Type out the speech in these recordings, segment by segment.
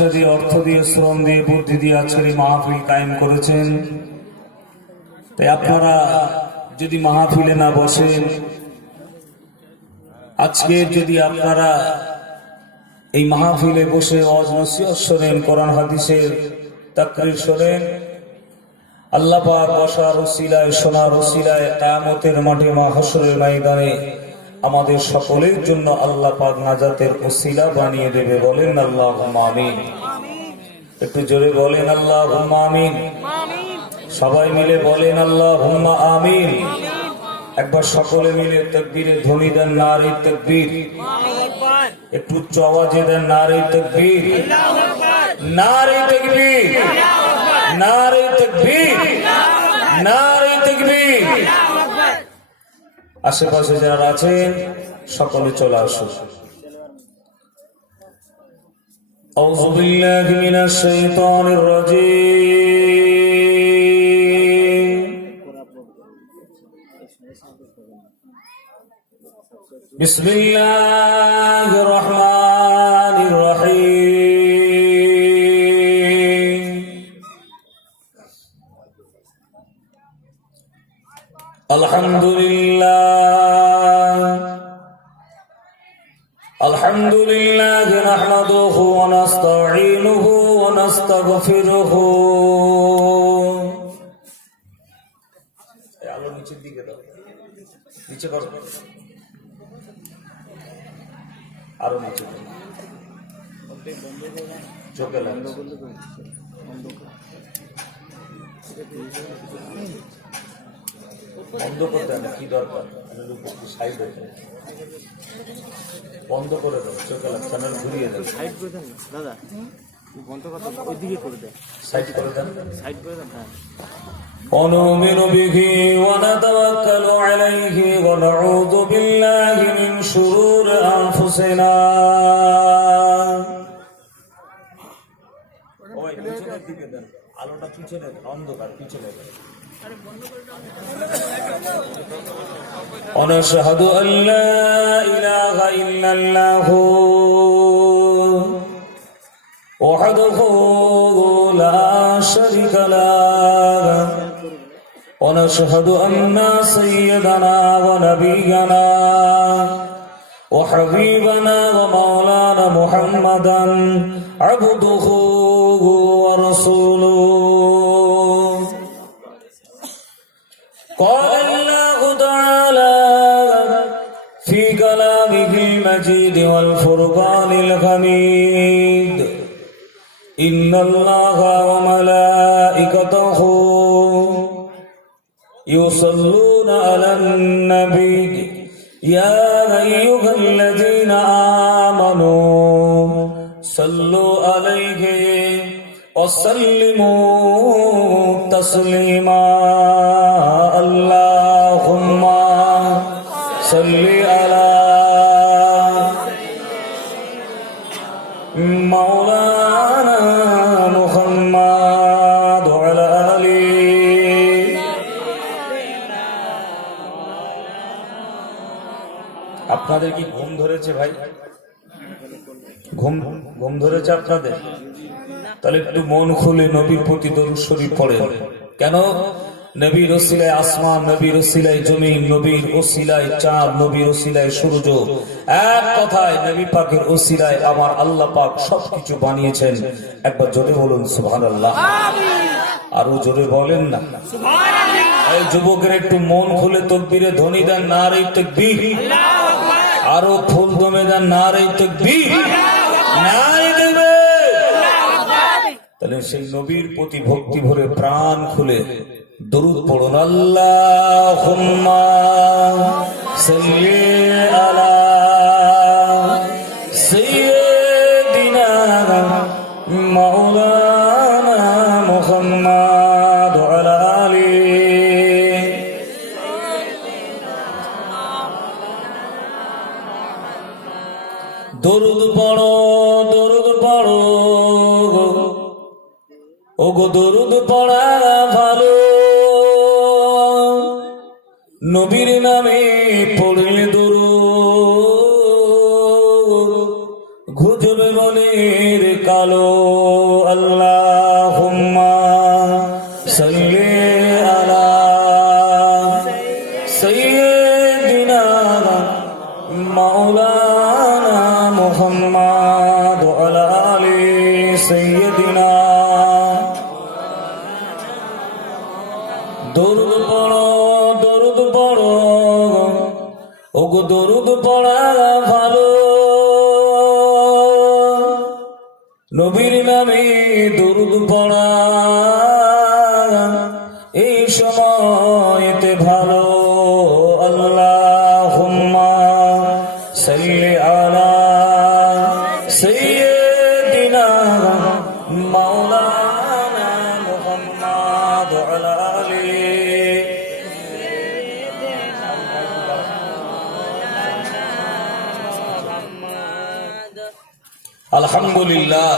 পয়সা দিয়ে, অর্থ দিয়ে, শ্রম দিয়ে, বুদ্ধি দিয়ে আজকের এই মাহফিল কায়েম করেছেন। তাই আপনারা যদি মাহফিলে না বসেন, আজকে যদি আপনারা এই মাহফিলে বসে ওয়াজ নসিহত শোনেন, কোরআন হাদিসের তাকরীর শোনেন, আল্লাহ পাক বসার ওসিলায়, শোনার ওসিলায় কিয়ামতের মাঠে, মাহশরের ময়দানে আমাদের সকলের জন্য আল্লাহ পাক নাজাতের ওসিলা বানিয়ে দেবে। বলেন আল্লাহুম্মা আমিন। একটু জোরে বলেন আল্লাহুম্মা আমিন। সবাই মিলে বলেন আল্লাহুম্মা আমিন। একবার সকলে মিলে তাকবীরে ধ্বনি দেন, নারে তাকবীর। একটু উচ্চ আওয়াজে দেন, নারে তাকবীর, নারে তাকবীর, নারে তাকবীর, নারে তাকবীর। আশেপাশে যারা আছেন সকলে চলে আসুন। আউযু বিল্লাহি মিনাশ শাইতানির রাজীম। বিসমিল্লাহির রহমানির রহিম। আলহামদুলিল্লাহ নাহমাদুহু ওয়া নাস্তাঈনুহু ওয়া নাস্তাগফিরুহু। আলো নিচের দিকে দাও, নিচে করো, আরো নিচে চোখে লাগছে। বন্ধ করতে হবে, কি দরকার? সাইড হয়েছে, বন্ধ করে দাও, চোখে লাগছে, ঘুরিয়ে দেন, সাইড করে দেন দাদা, বন্ধ করতে ওইদিকে করে দেন, সাইড করে দেন, সাইড করে দেন। হ্যাঁ। ونؤمن به ونتوكل عليه ونعوذ بالله من شرور أنفسنا আলোটা পিছনে, অন্ধকার পিছনে। ونشهد أن لا إله إلا الله وحده لا شريك له ونشهد أن سيدنا ونبينا وحبيبنا ومولانا محمدا عبده ورسوله. قال الله تعالى في كلامه المجيد والفرقان الحميد: إن الله وملائكته يصلون على النبي يا أيها الذين آمنوا صلوا عليه وسلموا تسليما. اللهم صل على مولانا محمد وعلى آله. আপনাদের কি ঘুম ধরেছে ভাই? ঘুম ধরেছে আপনাদের? তাহলে একটু মন খুলে নবীর প্রতি দরুদ শরীফ পড়েন। কেন? নবীর ওসিলায় আসমান, নবীর ওসিলায় জমিন, নবীর ওসিলায় চাঁদ, নবীর ওসিলায় সূর্য। এক কথায় নবী পাকের ওসিলায় আমার আল্লাহ পাক সবকিছু বানিয়েছেন। একবার জোরে বলুন সুবহানাল্লাহ। আরো জোরে বলেন না সুবহানাল্লাহ। এই যুবকের একটু মন খুলে তাকবীরে ধ্বনি দেন, নারে তাকবীর। আরো ফুল দমে দেন, নারে তাকবীর, নারে দেবে। তাহলে সেই নবীর প্রতি ভক্তি ভরে প্রাণ খুলে দরুদ পড়ুন। আল্লাহুম্মা সাল্লি আলা সাইয়্যিদিনা মাওলানা মুহাম্মদ ওয়া আলা আলিহি। দরুদ পড়ো, দরুদ পড়ো, ওগো দরুদ পড়া ভালো। নবীর নামে পড়লে দরুদ ঘুচবে মনের ভালো। আল্লাহুম্মা সাল্লি আলা সাইয়্যিদিনা মাওলানা মুহাম্মদ ওয়া আলা আলি সাইয়্যিদিনা। দরুদ পড়ো, দরুদ পড়ো, ওগো দরুদ পড়া ভালো। নবীর নামে দরুদ পড়া এই সময়তে ভালো। আল্লাহুম্মা সাল্লি আলা সাইয়্যিদিনা মাওলানা মুহাম্মদ ওয়া আলা আলি। আলহামদুলিল্লাহ,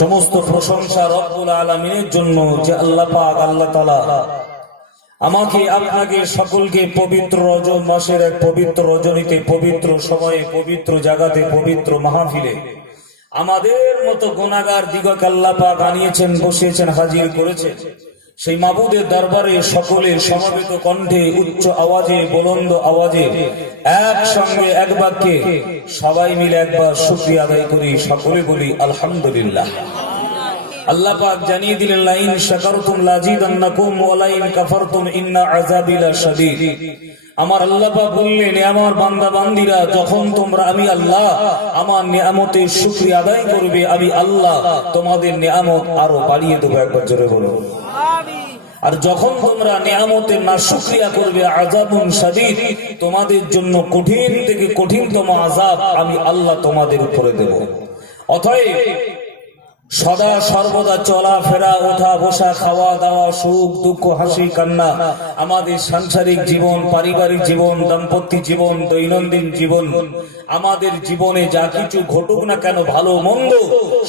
সমস্ত প্রশংসা রব্বুল আলামিনের জন্য যে আল্লাহ পাক আল্লাহ তাআলা আমাকে আপনাকে সকলকে পবিত্র রজব মাসের এক পবিত্র রজনীতে, পবিত্র সময়ে, পবিত্র জায়গাতে, পবিত্র মাহফিলে আমাদের মতো গুনাহগার দিগকে আল্লাহ পাক আনিয়েছেন, বসিয়েছেন, হাজির করেছেন। সেই মাবুদের দরবারে সকলে সমবেত কণ্ঠে, উচ্চ আওয়াজে, বুলন্দ আওয়াজে, একসঙ্গে এক বাক্যে সবাই মিলে একবার শুকরিয়া আদায় করি, সকলে বলি আলহামদুলিল্লাহ। আল্লাহ পাক জানিয়ে দিলেন, লাইন শাকারতুম লাযিদান্নাকুম ওয়া লাইন কাফারতুম ইন্না আযাবি লাশাদীদ। আমার আল্লাহ পাক বললেন, আমার বান্দা বান্দীরা, যখন তোমরা আমি আল্লাহ আমার নিয়ামতের শুকরিয়া আদায় করবে, আমি আল্লাহ তোমাদের নিয়ামত আরো বাড়িয়ে দেবো। একবার জোরে বলো আমিন। আর যখন তোমরা নিয়ামতের নাশুকরিয়া করবে, আযাবুন শাদীদ, তোমাদের জন্য কঠিন থেকে কঠিনতম আযাব আমি আল্লাহ তোমাদের উপরে দেব। অতএব সদা সর্বদা চলাফেরা, ওঠা বসা, খাওয়া দাওয়া, সুখ দুঃখ, হাসি কান্না, আমাদের সাংসারিক জীবন, পারিবারিক জীবন, দাম্পত্য জীবন, দৈনন্দিন জীবন, আমাদের জীবনে যা কিছু ঘটুক না কেন, ভালো মন্দ,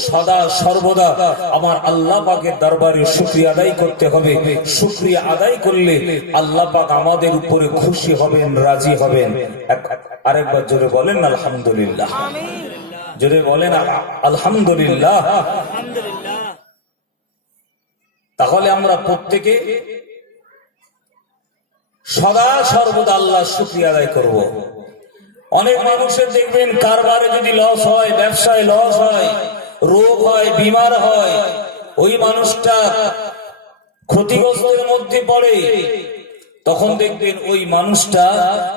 সদা সর্বদা আমার আল্লাহ পাকের দরবারে শুকরিয়া আদায় করতে হবে। শুকরিয়া আদায় করলে আল্লাহ পাক আমাদের উপরে খুশি হবেন, রাজি হবেন। আরেকবার জোরে বলেন আলহামদুলিল্লাহ, জোরে বলেন আলহামদুলিল্লাহ। তাহলে আমরা প্রত্যেকে সদা সর্বদা আল্লাহ শুকরিয়া আদায় করব। অনেক মানুষের দেখবেন কারবারে যদি লস হয়, ব্যবসায় লস হয়, রোগ হয়, বিমার হয়, ওই মানুষটা ক্ষতিগ্রস্তের মধ্যে পড়ে, তখন দেখবেন ওই মানুষটা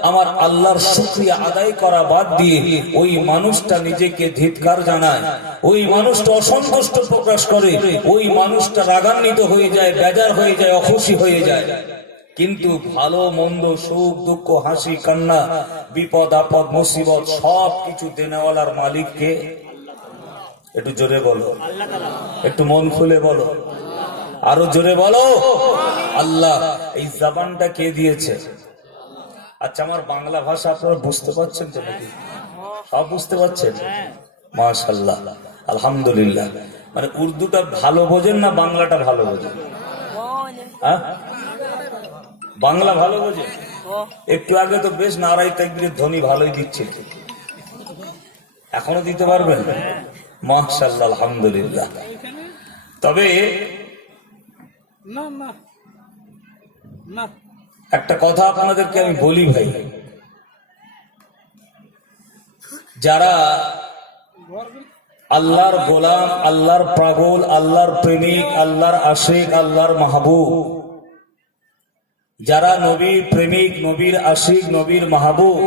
আমার আল্লাহর শুকরিয়া আদায় করা বাদ দিয়ে ওই মানুষটা নিজেকে ধিক্কার জানায়, ওই মানুষটা অসন্তুষ্ট প্রকাশ করে, ওই মানুষটা রাগান্বিত হয়ে যায়, বেজার হয়ে যায়, অখুশি হয়ে যায়। কিন্তু ভালো মন্দ, সুখ দুঃখ, হাসি কান্না, বিপদ আপদ, মুসিবত সব কিছু দেনেওয়ালার মালিককে। একটু জোরে বলো, একটু মন খুলে বলো, আরো জোরে বলো আল্লাহ। এই জবানটা কে দিয়েছে? আচ্ছা, আমার বাংলা ভাষা আপনারা বুঝতে পারছেন তো নাকি? সব বুঝতে পারছেন? মাশাআল্লাহ, আলহামদুলিল্লাহ। মানে উর্দুটা ভালো বোঝেন না বাংলাটা ভালো বোঝেন? হ্যাঁ, বাংলা ভালো বোঝেন। একটু আগে তো বেশ নারাই তাকবীরের ধ্বনি ভালোই দিচ্ছে, এখনো দিতে পারবেন? মাশাআল্লাহ, আলহামদুলিল্লাহ। তবে একটা কথা আপনাদেরকে আমি বলি ভাই, যারা আল্লাহর গোলাম, আল্লাহর পাগল, আল্লাহর প্রেমিক, আল্লাহর আশিক, আল্লাহর মাহবুব, যারা নবীর প্রেমিক, নবীর আশিক, নবীর মাহবুব,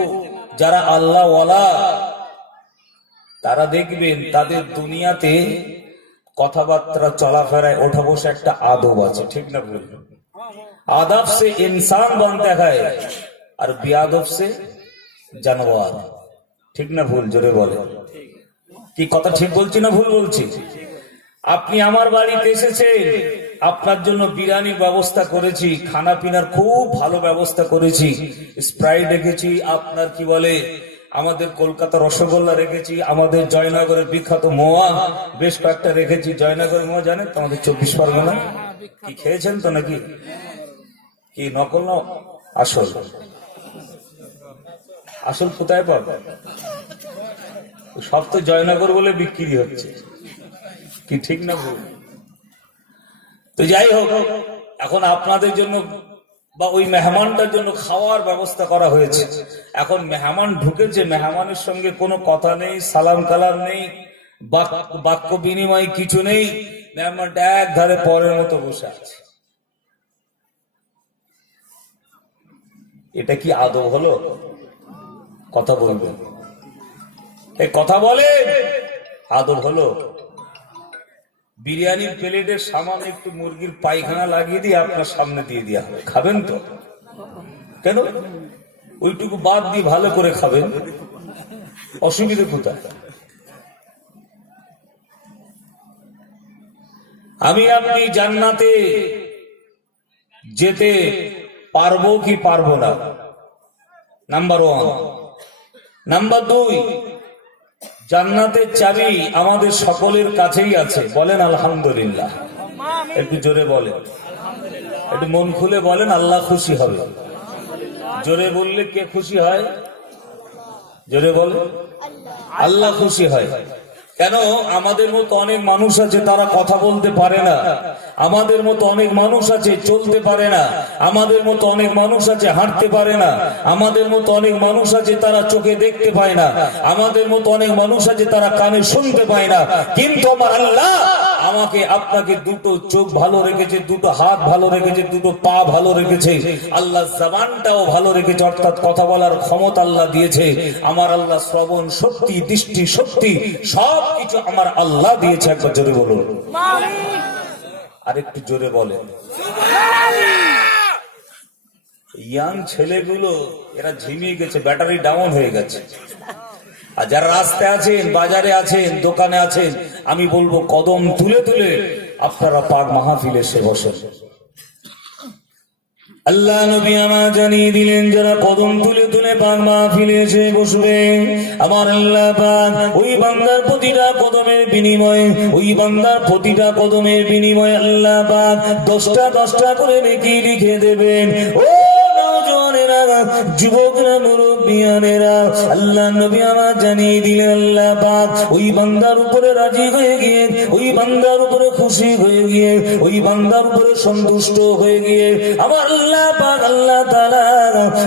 যারা আল্লাহ ওয়ালা, তারা দেখবেন তাদের দুনিয়াতে কথাবার্তা, চলাফেরায়, ওঠা বসে একটা আদব আছে, ঠিক না ভুল? আদব সে ইনসান बनता है আর বেয়াদব সে জানোয়ার, ঠিক না ভুল? জোরে বলে। কি কথা ঠিক বলছি না ভুল বলছি? আপনি আমার বাড়িতে এসেছেন, আপনার জন্য বিরিয়ানির ব্যবস্থা করেছি, খানা পিনার খুব ভালো ব্যবস্থা করেছি, স্প্রাইট রেখেছি, আপনার কি বলে আমাদের কলকাতা রসগোল্লা রেখেছি, আমাদের জয়নগরের বিখ্যাত মোয়া বেশ কয়েকটা রেখেছি। জয়নগরের মোয়া জানেন তো, আমাদের 24 পরগনা। কি খেয়েছেন তো নাকি? কি নকল না আসল? আসল কোথায় পাবে? সব তো জয়নগর বলে বিক্রি হচ্ছে, কি ঠিক না ভুল? তো যাই হোক, এখন আপনাদের জন্য বা ওই মেহমানটার জন্য খাওয়ার ব্যবস্থা করা হয়েছে। এখন মেহমান ঢুকেছে, মেহমানের সঙ্গে কোনো কথা নেই, সালাম কালাম নেই, বাক্য বিনিময় কিছু নেই। মেহমানটা এক ধারে পরের মতো বসে আছে। এটা কি আদব হলো? কথা বলবেন, এই কথা বলে আদব হলো? বিরিয়ানির প্লেটের সামান্য একটু মুরগির পায়খানা লাগিয়ে দিয়ে আপনার সামনে দিয়ে দেওয়া হবে, খাবেন তো? কেন? ওইটুকু বাদ দিয়ে ভালো করে খাবেন, অসুবিধা কোথায়? আমি আপনি জান্নাতে যেতে পারবো কি পারবো না? নাম্বার 1। নাম্বার 2, জান্নাতের চাবি আমাদের সকলের কাছেই আছে। বলেন আলহামদুলিল্লাহ। একটু জোরে বলেন, একটু মন খুলে বলেন, আল্লাহ খুশি হবে। জোরে বললে কে খুশি হয়? জোরে বলে, আল্লাহ খুশি হয়। কেন? আমাদের মতো অনেক মানুষ আছে তারা কথা বলতে পারে না, আমাদের মতো অনেক মানুষ আছে চলতে পারে না, আমাদের মতো অনেক মানুষ আছে হাঁটতে পারে না, আমাদের মতো অনেক মানুষ আছে তারা চোখে দেখতে পায় না, আমাদের মতো অনেক মানুষ আছে তারা কানে শুনতে পায় না। কিন্তু আমার আল্লাহ আমাকে আপনাকে দুটো চোখ ভালো রেখেছে, দুটো হাত ভালো রেখেছে, দুটো পা ভালো রেখেছে, আল্লাহ জবানটাও ভালো রেখেছে, অর্থাৎ কথা বলার ক্ষমতা আল্লাহ দিয়েছে। আমার আল্লাহ শ্রবণ শক্তি, দৃষ্টি শক্তি সবকিছু আমার আল্লাহ দিয়েছে। একবার জোরে বলুন, আরেকটু জোরে বলেন। ইয়াং ছেলেগুলো এরা ঝিমিয়ে গেছে, ব্যাটারি ডাউন হয়ে গেছে। আর যারা রাস্তায় আছেন, বাজারে আছেন, দোকানে আছেন, আমি বলবো কদম তুলে তুলে আপনারা পাক মাহফিলে এসে বসেন। আল্লাহ নবী আমার জানিয়ে দিলেন, যারা কদম তুলে তুলে পাক মাহফিলে এসে বসবে, আমার আল্লাহ পাক ওই বান্দার প্রতিটা কদমের বিনিময়ে, ওই বান্দার প্রতিটা কদমের বিনিময়ে আল্লাহ পাক 10টা করে নেকি লিখে দেবেন। ও নওজওয়ানেরা, যুবকরা, মুরব্বিয়ানেরা, আল্লাহ নবী আমার জানিয়ে দিলেন, আল্লাহ পাক ওই বান্দার উপরে রাজি হয়ে গিয়ে, ওই বান্দার উপরে খুশি হয়ে গিয়ে, ওই বান্দার উপরে সন্তুষ্ট হয়ে গিয়ে আমার আল্লাহ পাক, আল্লাহ তাআলা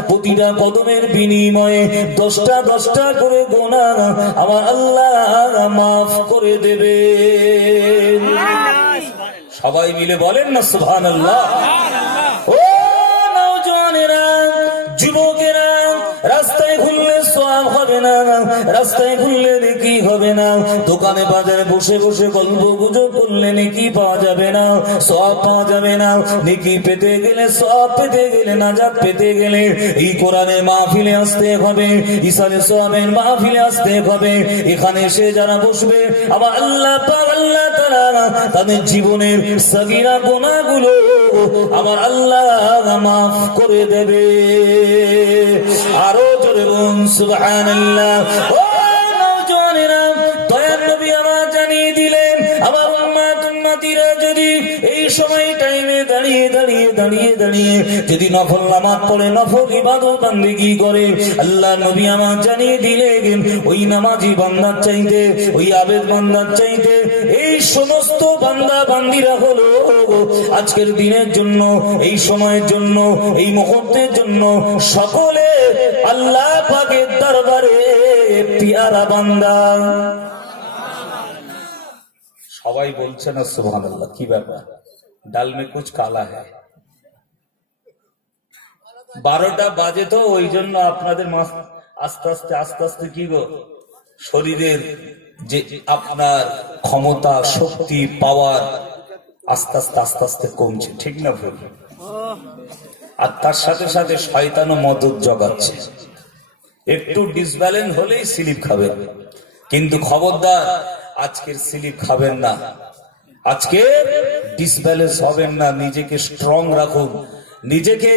প্রতিটা কদমের বিনিময়ে 10টা করে গুনাহ আমার আল্লাহ মাফ করে দেবে। সবাই মিলে বলেন না সুবহানাল্লাহ। ও নওজওয়ানেরা, যুবকেরা, রাস্তায় ঘুরলে সওয়াব হবে না, রাস্তায় ঘুরলে নেকি হবে না, দোকানে বাজারে বসে বসে গল্প গুজব করলে নেকি পাওয়া যাবে না, সওয়াব পাওয়া যাবে না। নেকি পেতে গেলে, সওয়াব পেতে গেলে, নাজাত পেতে গেলে এই কোরআনের মাহফিলে আসতে হবে, ইসালে সওয়াবের মাহফিলে আসতে হবে। এখানে এসে যারা বসবে আমার আল্লাহ পাক, আল্লাহ তাআলা তাদের জীবনের সগীরা গুনাহগুলো আমার আল্লাহ মাফ করে দেবে। আরো জোরে বলুন সুবহানাল্লাহ। ও নওজওয়ানেরা, দয়ার নবী আমার জানিয়ে দিলেন, আমার উম্মতিরা যদি এই সময় টাইমে দাঁড়িয়ে যদি নফল নামাজ পড়ে, নফল ইবাদত বান্দেগি করে, আল্লাহ নবী আমার জানিয়ে দিলেন ওই নামাজি বান্দার চাইতে, ওই আবেদ বান্দার চাইতে এই সমস্ত বান্দা বান্দিরা হলো আজকের দিনের জন্য, এই সময়ের জন্য, এই মুহূর্তের জন্য সকলে আল্লাহ পাকের দরবারে পিয়ারা বান্দা। সবাই বলছে না সুবহানাল্লাহ। কি ব্যাপার? ডাল মে কুছ কালা হ্যায়। 12টা বাজে তো, ওই জন্য আপনাদের আস্তে আস্তে কি গো, শরীরের যে আপনার ক্ষমতা, শক্তি, পাওয়ার আস্তে আস্তে কমছে, ঠিক না ভুল? আর তার সাথে সাথে শয়তানও মদত জগাচ্ছে। একটু ডিসব্যালেন্স হলেই স্লিপ খাবেন, কিন্তু খবরদার আজকের স্লিপ খাবেন না, আজকে ডিসব্যালেন্স হবেন না। নিজেকে স্ট্রং রাখুন, নিজেকে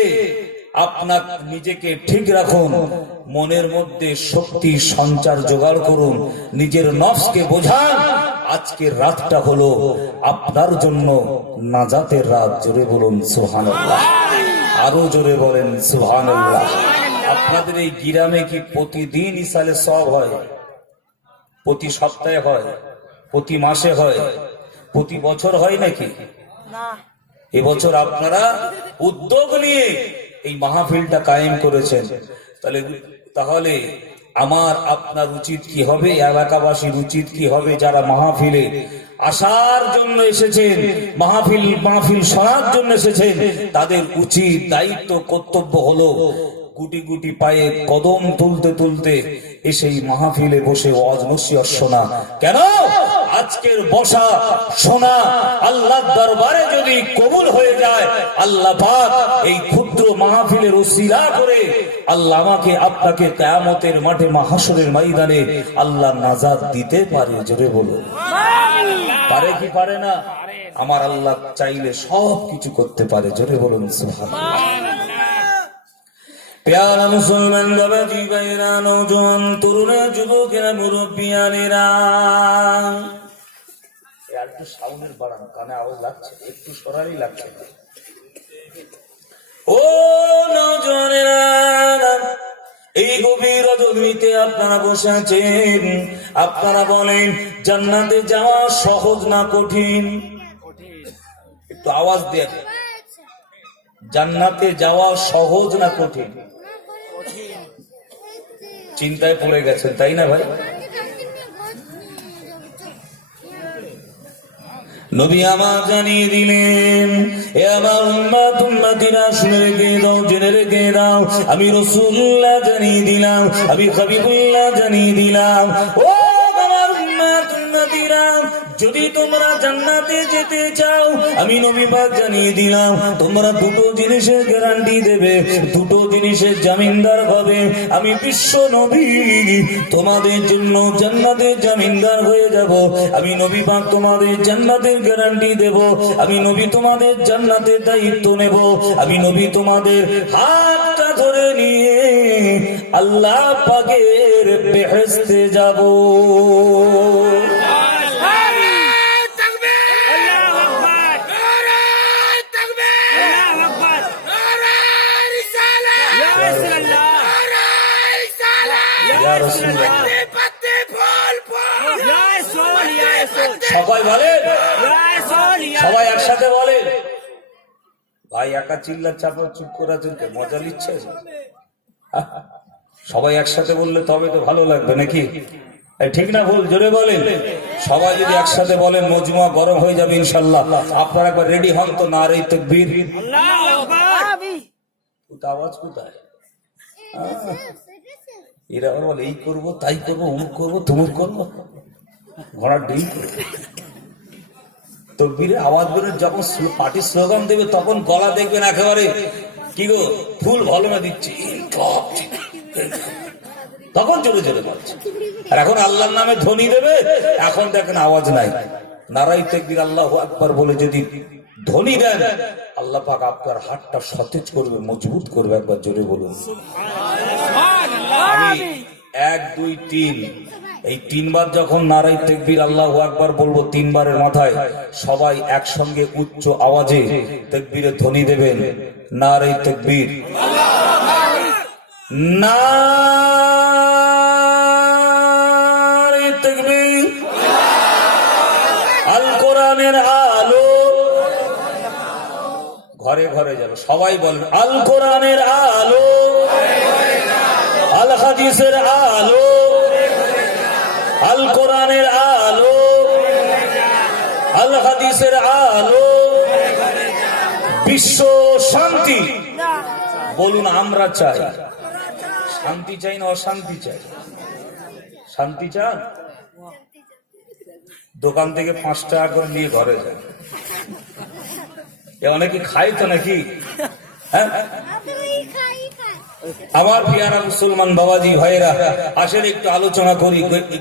ঠিক রাখুন, মনের মধ্যে শক্তি সঞ্চার জোগাড় করুন, নিজের নফসকে বোঝান আজকের রাতটা হলো আপনার জন্য নাজাতের রাত। জোরে বলুন সুবহানাল্লাহ, আরো জোরে বলেন সুবহানাল্লাহ। আপনাদের এই গ্রামে কি প্রতিদিন ইসালে সওয়াব হয়? প্রতি সপ্তাহে হয়, প্রতি মাসে হয়, প্রতি বছর হয় নাকি? এবছর আপনারা উদ্যোগ নিয়ে এই মাহফিলটা কায়েম করেছেন। তাহলে আমার আপনার উচিত কি হবে, এলাকাবাসীর উচিত কি হবে, যারা মাহফিলে আসার জন্য এসেছেন, মাহফিল শোনার জন্য এসেছেন, তাদের উচিত দায়িত্ব কর্তব্য হলো গুটি গুটি পায়ে কদম তুলতে তুলতে এসে মাহফিলে বসে ওয়াজ নসিহত শোনা। কেন? আজকের বসা শোনা আল্লাহর দরবারে যদি কবুল হয়ে যায়, আল্লাহ পাক এই ক্ষুদ্র মাহফিলের ওসিলা করে আল্লাহ আমাকে আপনাকে কিয়ামতের মাঠে মাহশরের ময়দানে আল্লাহ নাজাত দিতে পারে। জোরে বলুন, পারে কি পারে না? আমার আল্লাহ চাইলে সব কিছু করতে পারে। জোরে বলুন সুবহানাল্লাহ। প্যারা মুসলমান বাবাজি ভাইরা, নওজোয়ান তরুণেরা, যুবকেরা, মুরব্বিয়ানেরা, একটু সাউন্ডের বাড়ান, কানে আওয়াজ লাগছে, একটু সরারই লাগছে। ও নওজোয়ানেরা, এই গভীর রজনীতে আপনারা বসে আছেন, আপনারা বলেন জান্নাতে যাওয়া সহজ না কঠিন? একটু আওয়াজ দিয়ে, জান্নাতে যাওয়া সহজ না কঠিন? চিন্তায় পড়ে গেছেন, তাই না ভাই? নবী আমার জানিয়ে দিলেন, এ আমার উম্মত উম্মতিরা, শুনে রেখে দাও, জেনে রেখে দাও, আমি রাসূলুল্লাহ জানিয়ে দিলাম, আমি হাবিবুল্লাহ জানিয়ে দিলাম, ও আমার উম্মত উম্মতিরা, যদি তোমরা জান্নাতে যেতে চাও, আমি নবী পাক জানিয়ে দিলাম, তোমরা দুটো জিনিসের গ্যারান্টি দেবে, দুটো জিনিসের জামিনদার হবে। আমি বিশ্ব নবী তোমাদের জন্য জান্নাতের জামিনদার হয়ে যাব। আমি নবী পাক তোমাদের জান্নাতের গ্যারান্টি দেব। আমি নবী তোমাদের জান্নাতের দায়িত্ব নেব। আমি নবী তোমাদের হাতটা ধরে নিয়ে আল্লাহ পাকের বেহেশতে যাব। সবাই বলেন, সবাই একসাথে বলেন। ভাই একা চিল্লা চাপা চুপ করার জন্য মজা নিচ্ছে। সবাই একসাথে বললে তবে তো ভালো লাগবে নাকি? ঠিক না ভুল? জোরে বলেন। সবাই যদি একসাথে বলেন মজমুয়া গরম হয়ে যাবে ইনশাল্লাহ। আপনারা একবার রেডি হন তো। নারে তাকবীর। আওয়াজ কোথায়? এরা বলে এই করবো, তাই করবো, অমুক করবো, তুমুক করবো, ঘোড়ার ডিম তকবীরের আওয়াজ বেরোয়। যখন পার্টি স্লোগান দেবে তখন গলা দেখবেন একেবারে কি গো ফুল ভলমে দিচ্ছে, তখন জোরে জোরে বলছে। আর এখন আল্লাহর নামে ধ্বনি দেবে, এখন দেখেন আওয়াজ নাই। নারাই তাকবীর আল্লাহু আকবার বলে যদি ধ্বনি দেন, আল্লাহ পাক আপনার হাতটা সতেজ করবে, মজবুত করবে। একবার জোরে বলুন। আমি 1 2 3 এই 3 বার যখন নারাই তাকবীর আল্লাহু আকবার বলবো, 3 বারের মাথায় সবাই একসঙ্গে উচ্চ আওয়াজে তাকবীরের ধ্বনি দেবেন। নারাই তাকবীর, নারাই তাকবীর। আল কোরআনের আলো ঘরে ঘরে যাবে, সবাই বলেন আল কোরআনের আলো, আল হাদিসের আলো, আল কোরআনের আলো, আল হাদিসের আলো, বিশ্ব শান্তি। বলুন আমরা চাই। শান্তি চাই না অশান্তি চাই? শান্তি চান? দোকান থেকে 5 টাকা করে নিয়ে ঘরে যান। অনেকে খায় তো নাকি? হ্যাঁ, আমার পিয়ারা মুসলমান বাবাজি ভাইরা, আসেন একটু আলোচনা করি।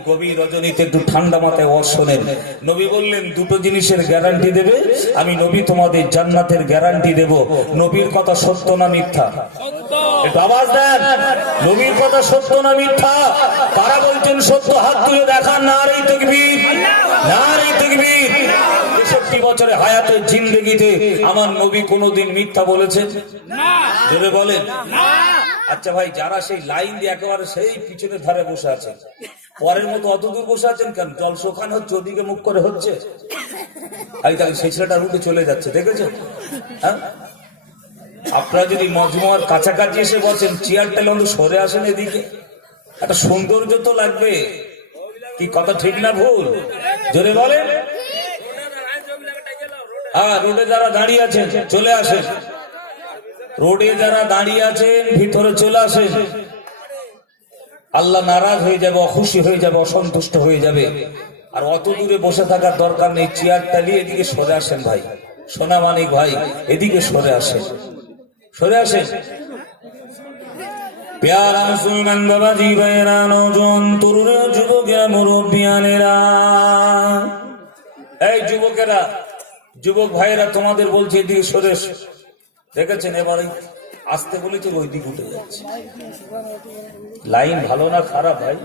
গভীর রজনীতে একটু ঠান্ডা মাথায় ওয়াজ শোনেন। নবী বললেন দুটো জিনিসের গ্যারান্টি দেবে, আমি নবী তোমাদের জান্নাতের গ্যারান্টি দেব। নবীর কথা সত্য না মিথ্যা? একটু আওয়াজ দেন। নবীর কথা সত্য না মিথ্যা? কারা বলছেন সত্য? হাত তুলে দেখান। নারে তাকবীর, নারে তাকবীর। 63 বছরের হায়াতের জিন্দেগিতে আমার নবী কোনোদিন মিথ্যা বলেছেন? জোরে বলেন। আচ্ছা ভাই, যারা সেই লাইন দিয়ে একেবারে সেই পিছনের ধারে বসে আছে, পরের মতো অত দূর বসে আছেন কেন? জল শোকানো হচ্ছে, ওদিকে মুখ করে হচ্ছে। এই তাহলে সেই ছেলেটা রুটে চলে যাচ্ছে, দেখেছেন? হ্যাঁ, আপনারা যদি মজমুয়ার কাছাকাছি এসে বসেন, চেয়ারটা অন্তত সরে আসেন এদিকে, একটা সৌন্দর্য তো লাগবে। কি কথা ঠিক না ভুল? জোরে বলেন। হ্যাঁ, রোডে যারা দাঁড়িয়ে আছেন চলে আসেন, রোডে যারা দাঁড়িয়ে আছেন ভিতরে চলে আসেন। আল্লাহ নারাজ হয়ে যাবে, অখুশি হয়ে যাবে, অসন্তুষ্ট হয়ে যাবে। আর অত দূরে বসে থাকার দরকার নেই, চেয়ারটা নিয়ে এদিকে সরে আসেন ভাই, সোনা মানিক ভাই, এদিকে সরে আসেন, সরে আসেন। প্যারা মুসলমান বাবাজি ভাইয়েরা, নওজোয়ান তরুণেরা, যুবকেরা, মুরব্বিয়ানেরা, এই যুবকেরা, যুবক ভাইয়েরা, তোমাদের বলছে এদিকে সরে এসো। দেখেছেন এবারে আসতে বলেছে ওই দিক উঠে যাচ্ছে। লাইন ভালো না খারাপ ভাই?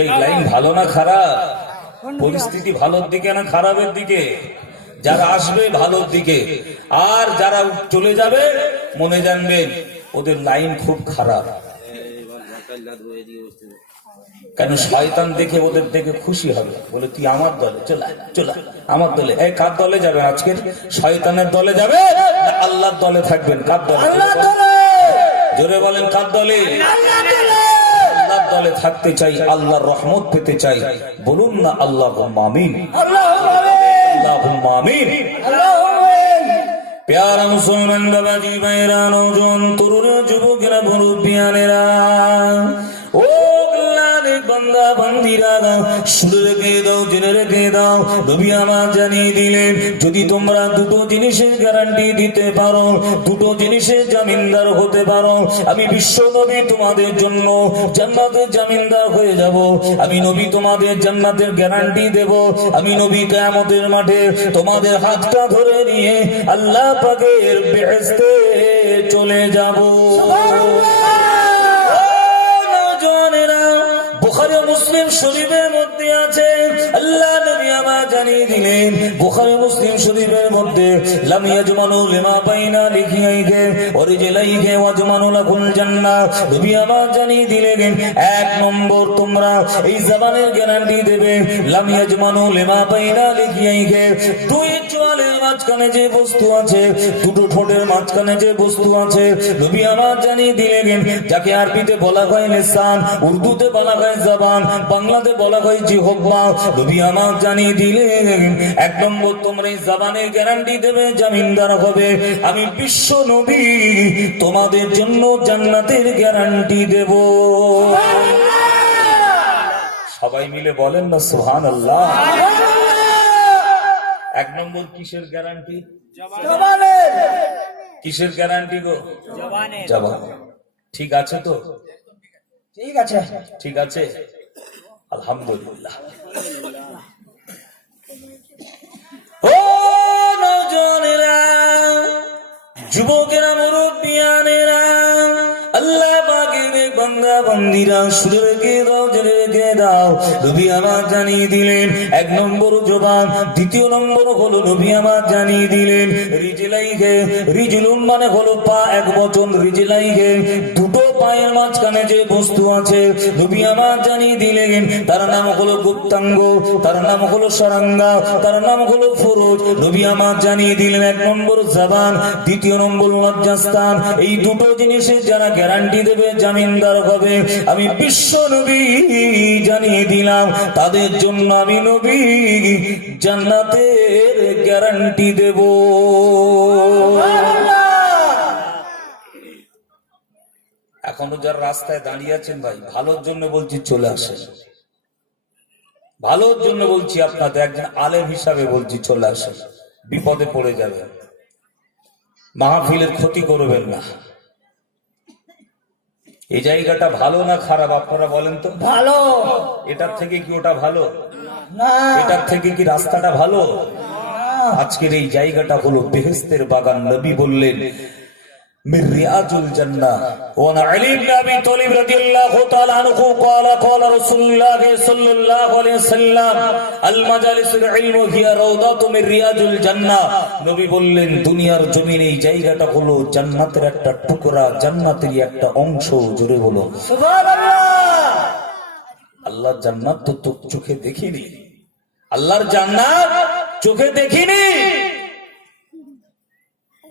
এই লাইন ভালো না খারাপ? পরিস্থিতি ভালোর দিকে না খারাপের দিকে? যারা আসবে ভালোর দিকে, আর যারা চলে যাবে মনে জানবেন ওদের লাইন খুব খারাপ। কেন? শয়তান দেখে ওদের দেখে খুশি হবে, বলে তুই আমার দলে চলে, চলে আমার দলে। এই কার দলে যাবেন আজকে? শয়তানের দলে যাবে না আল্লাহর দলে থাকবেন? কার দলে? জোরে বলেন, কার দলে? আল্লাহর দলে থাকতে চাই, আল্লাহর রহমত পেতে চাই। বলুন না আল্লাহুম্মা আমিন, আল্লাহুম্মা আমিন। প্যারা মুসলমান বাবাজি ভাইরা, নওজোয়ান তরুণেরা, যুবকেরা, মুরব্বিয়ানেরা, ও বান্দা বান্দিরা, শুনে রেখে দাও, জেনে রেখে দাও, নবী আমার জানিয়ে দিলেন, যদি তোমরা দুটো জিনিসের গ্যারান্টি দিতে পারো, দুটো জিনিসের জামিনদার হতে পারো, আমি বিশ্ব নবী তোমাদের জন্য জান্নাতের জামিনদার হয়ে যাব। আমি নবী তোমাদের জান্নাতের গ্যারান্টি দেব। আমি নবী কিয়ামতের মাঠে তোমাদের হাতটা ধরে নিয়ে আল্লাহ পাকের বেহেশতে চলে যাব। বুখারী ও মুসলিম শরীফের মধ্যে আছে, আল্লাহ নবী আমার জানিয়ে দিলেন, বুখারী মুসলিম শরীফের মধ্যে, লাম ইয়াজমানু লিমা বাইনা লিখিয়াইহি ওয়া রিজলাইহি ওয়াজমানু লাকুল জান্নাহ। নবী আমার জানিয়ে দিলেন, এক নম্বর তোমরা এই জবানের গ্যারান্টি দেবে, লাম ইয়াজমানু লিমা বাইনা লিখিয়াইহি, দুই চোয়ালের মাঝখানে যে বস্তু আছে, দুটো ঠোঁটের মাঝখানে যে বস্তু আছে, নবী আমার জানিয়ে দিলেন, যাকে আরবিতে বলা হয় লিসান, উর্দুতে বলা হয় জবান, বাংলাতে বলা হয় জিহ্বা। নবী আমার জানিয়ে দিলেন, এক নম্বর তোমরা এই জবানের গ্যারান্টি দেবে, জামিনদার হবে। আমি বিশ্ব নবী তোমাদের জন্য জান্নাতের গ্যারান্টি দেব। সবাই মিলে বলেন না সুবহানাল্লাহ। এক নম্বর কিসের গ্যারান্টি? জবানের। কিসের গ্যারান্টি গো? জবানের। জবান। ঠিক আছে তো? ঠিক আছে, ঠিক আছে, আলহামদুলিল্লাহ। ও নওজোয়ানেরা, যুবকেরা, মুরব্বিয়ানেরা, আল্লাহ পাকের বান্দা বান্দিরা, শুনে রেখে দাও, জেনে রেখে দাও, নবী আমার জানিয়ে দিলেন, এক নম্বর জবান, দ্বিতীয় নম্বর হলো নবী আমার জানিয়ে দিলেন রিজলাইহি, রিজলুন মানে হলো পা, এক বচন, রিজলাইহি দুটো পায়ের মাঝখানে যে বস্তু আছে, নবী আমার জানিয়ে দিলেন, তার নাম হলো গুপ্তাঙ্গ, তার নাম হলো সরাঙ্গা, তার নাম হলো ফরজ। নবী আমার জানিয়ে দিলেন, এক নম্বর জবান, দ্বিতীয় নম্বর লজ্জাস্থান। এই দুটো জিনিসের যারা গ্যারান্টি দেবে, জামিনদার হবে, আমি বিশ্ব নবী জানিয়ে দিলাম, তাদের জন্য আমি নবী জান্নাতের গ্যারান্টি দেব। এখনো যারা রাস্তায় দাঁড়িয়ে আছেন ভাই, ভালোর জন্য বলছি চলে আসেন, ভালোর জন্য বলছি, আপনাদের একজন আলেম হিসাবে বলছি চলে আসেন। বিপদে পড়ে যাবেন, মাহফিলের ক্ষতি করবেন না। এই জায়গাটা ভালো না খারাপ আপনারা বলেন তো? ভালো। এটার থেকে কি ওটা ভালো না? এটার থেকে কি রাস্তাটা ভালো? আজকের এই জায়গাটা হলো বেহেশতের বাগান। নবী বললেন من رياض الجنة. وعن علي بن أبي طالب رضي الله تعالى عنه قال قال رسول الله صلى الله عليه وسلم المجالس العلم هي روضة من رياض الجنة. নবী বললেন দুনিয়ার জমিনে এই জায়গাটা হলো জান্নাতের একটা টুকরা, জান্নাতের একটা অংশ। জোরে বলো সুবহানাল্লাহ। আল্লাহর জান্নাত তো চোখে দেখিনি, আল্লাহর জান্নাত চোখে দেখিনি,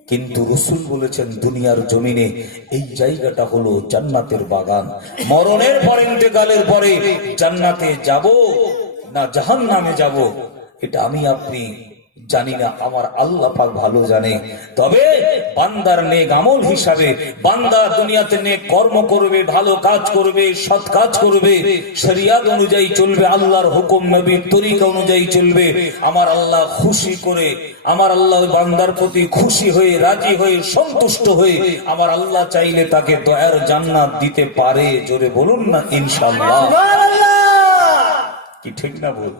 কিন্তু রাসূল বলেছেন দুনিয়ার জমিনে এই জায়গাটা হলো জান্নাতের বাগান। মরণের পরে, ইন্তেকালের পরে জান্নাতে যাব না জাহান্নামে যাব এটা আমি আপনি জানি না, আমার আল্লাহ পাক ভালো জানে। তবে বান্দার নেক আমল হিসাবে বান্দা দুনিয়াতে নেক কর্ম করবে, ভালো কাজ করবে, সৎ কাজ করবে, শরিয়াত অনুযায়ী চলবে, আল্লাহর হুকুম নবীর তরিকা অনুযায়ী চলবে, আমার আল্লাহ খুশি করে, আমার আল্লাহ বান্দার প্রতি খুশি হয়ে, রাজি হয়ে, সন্তুষ্ট হয়ে আমার আল্লাহ চাইলে তাকে দয়ার জান্নাত দিতে পারে। জোরে বলুন না ইনশাআল্লাহ। কি ঠিক না বল?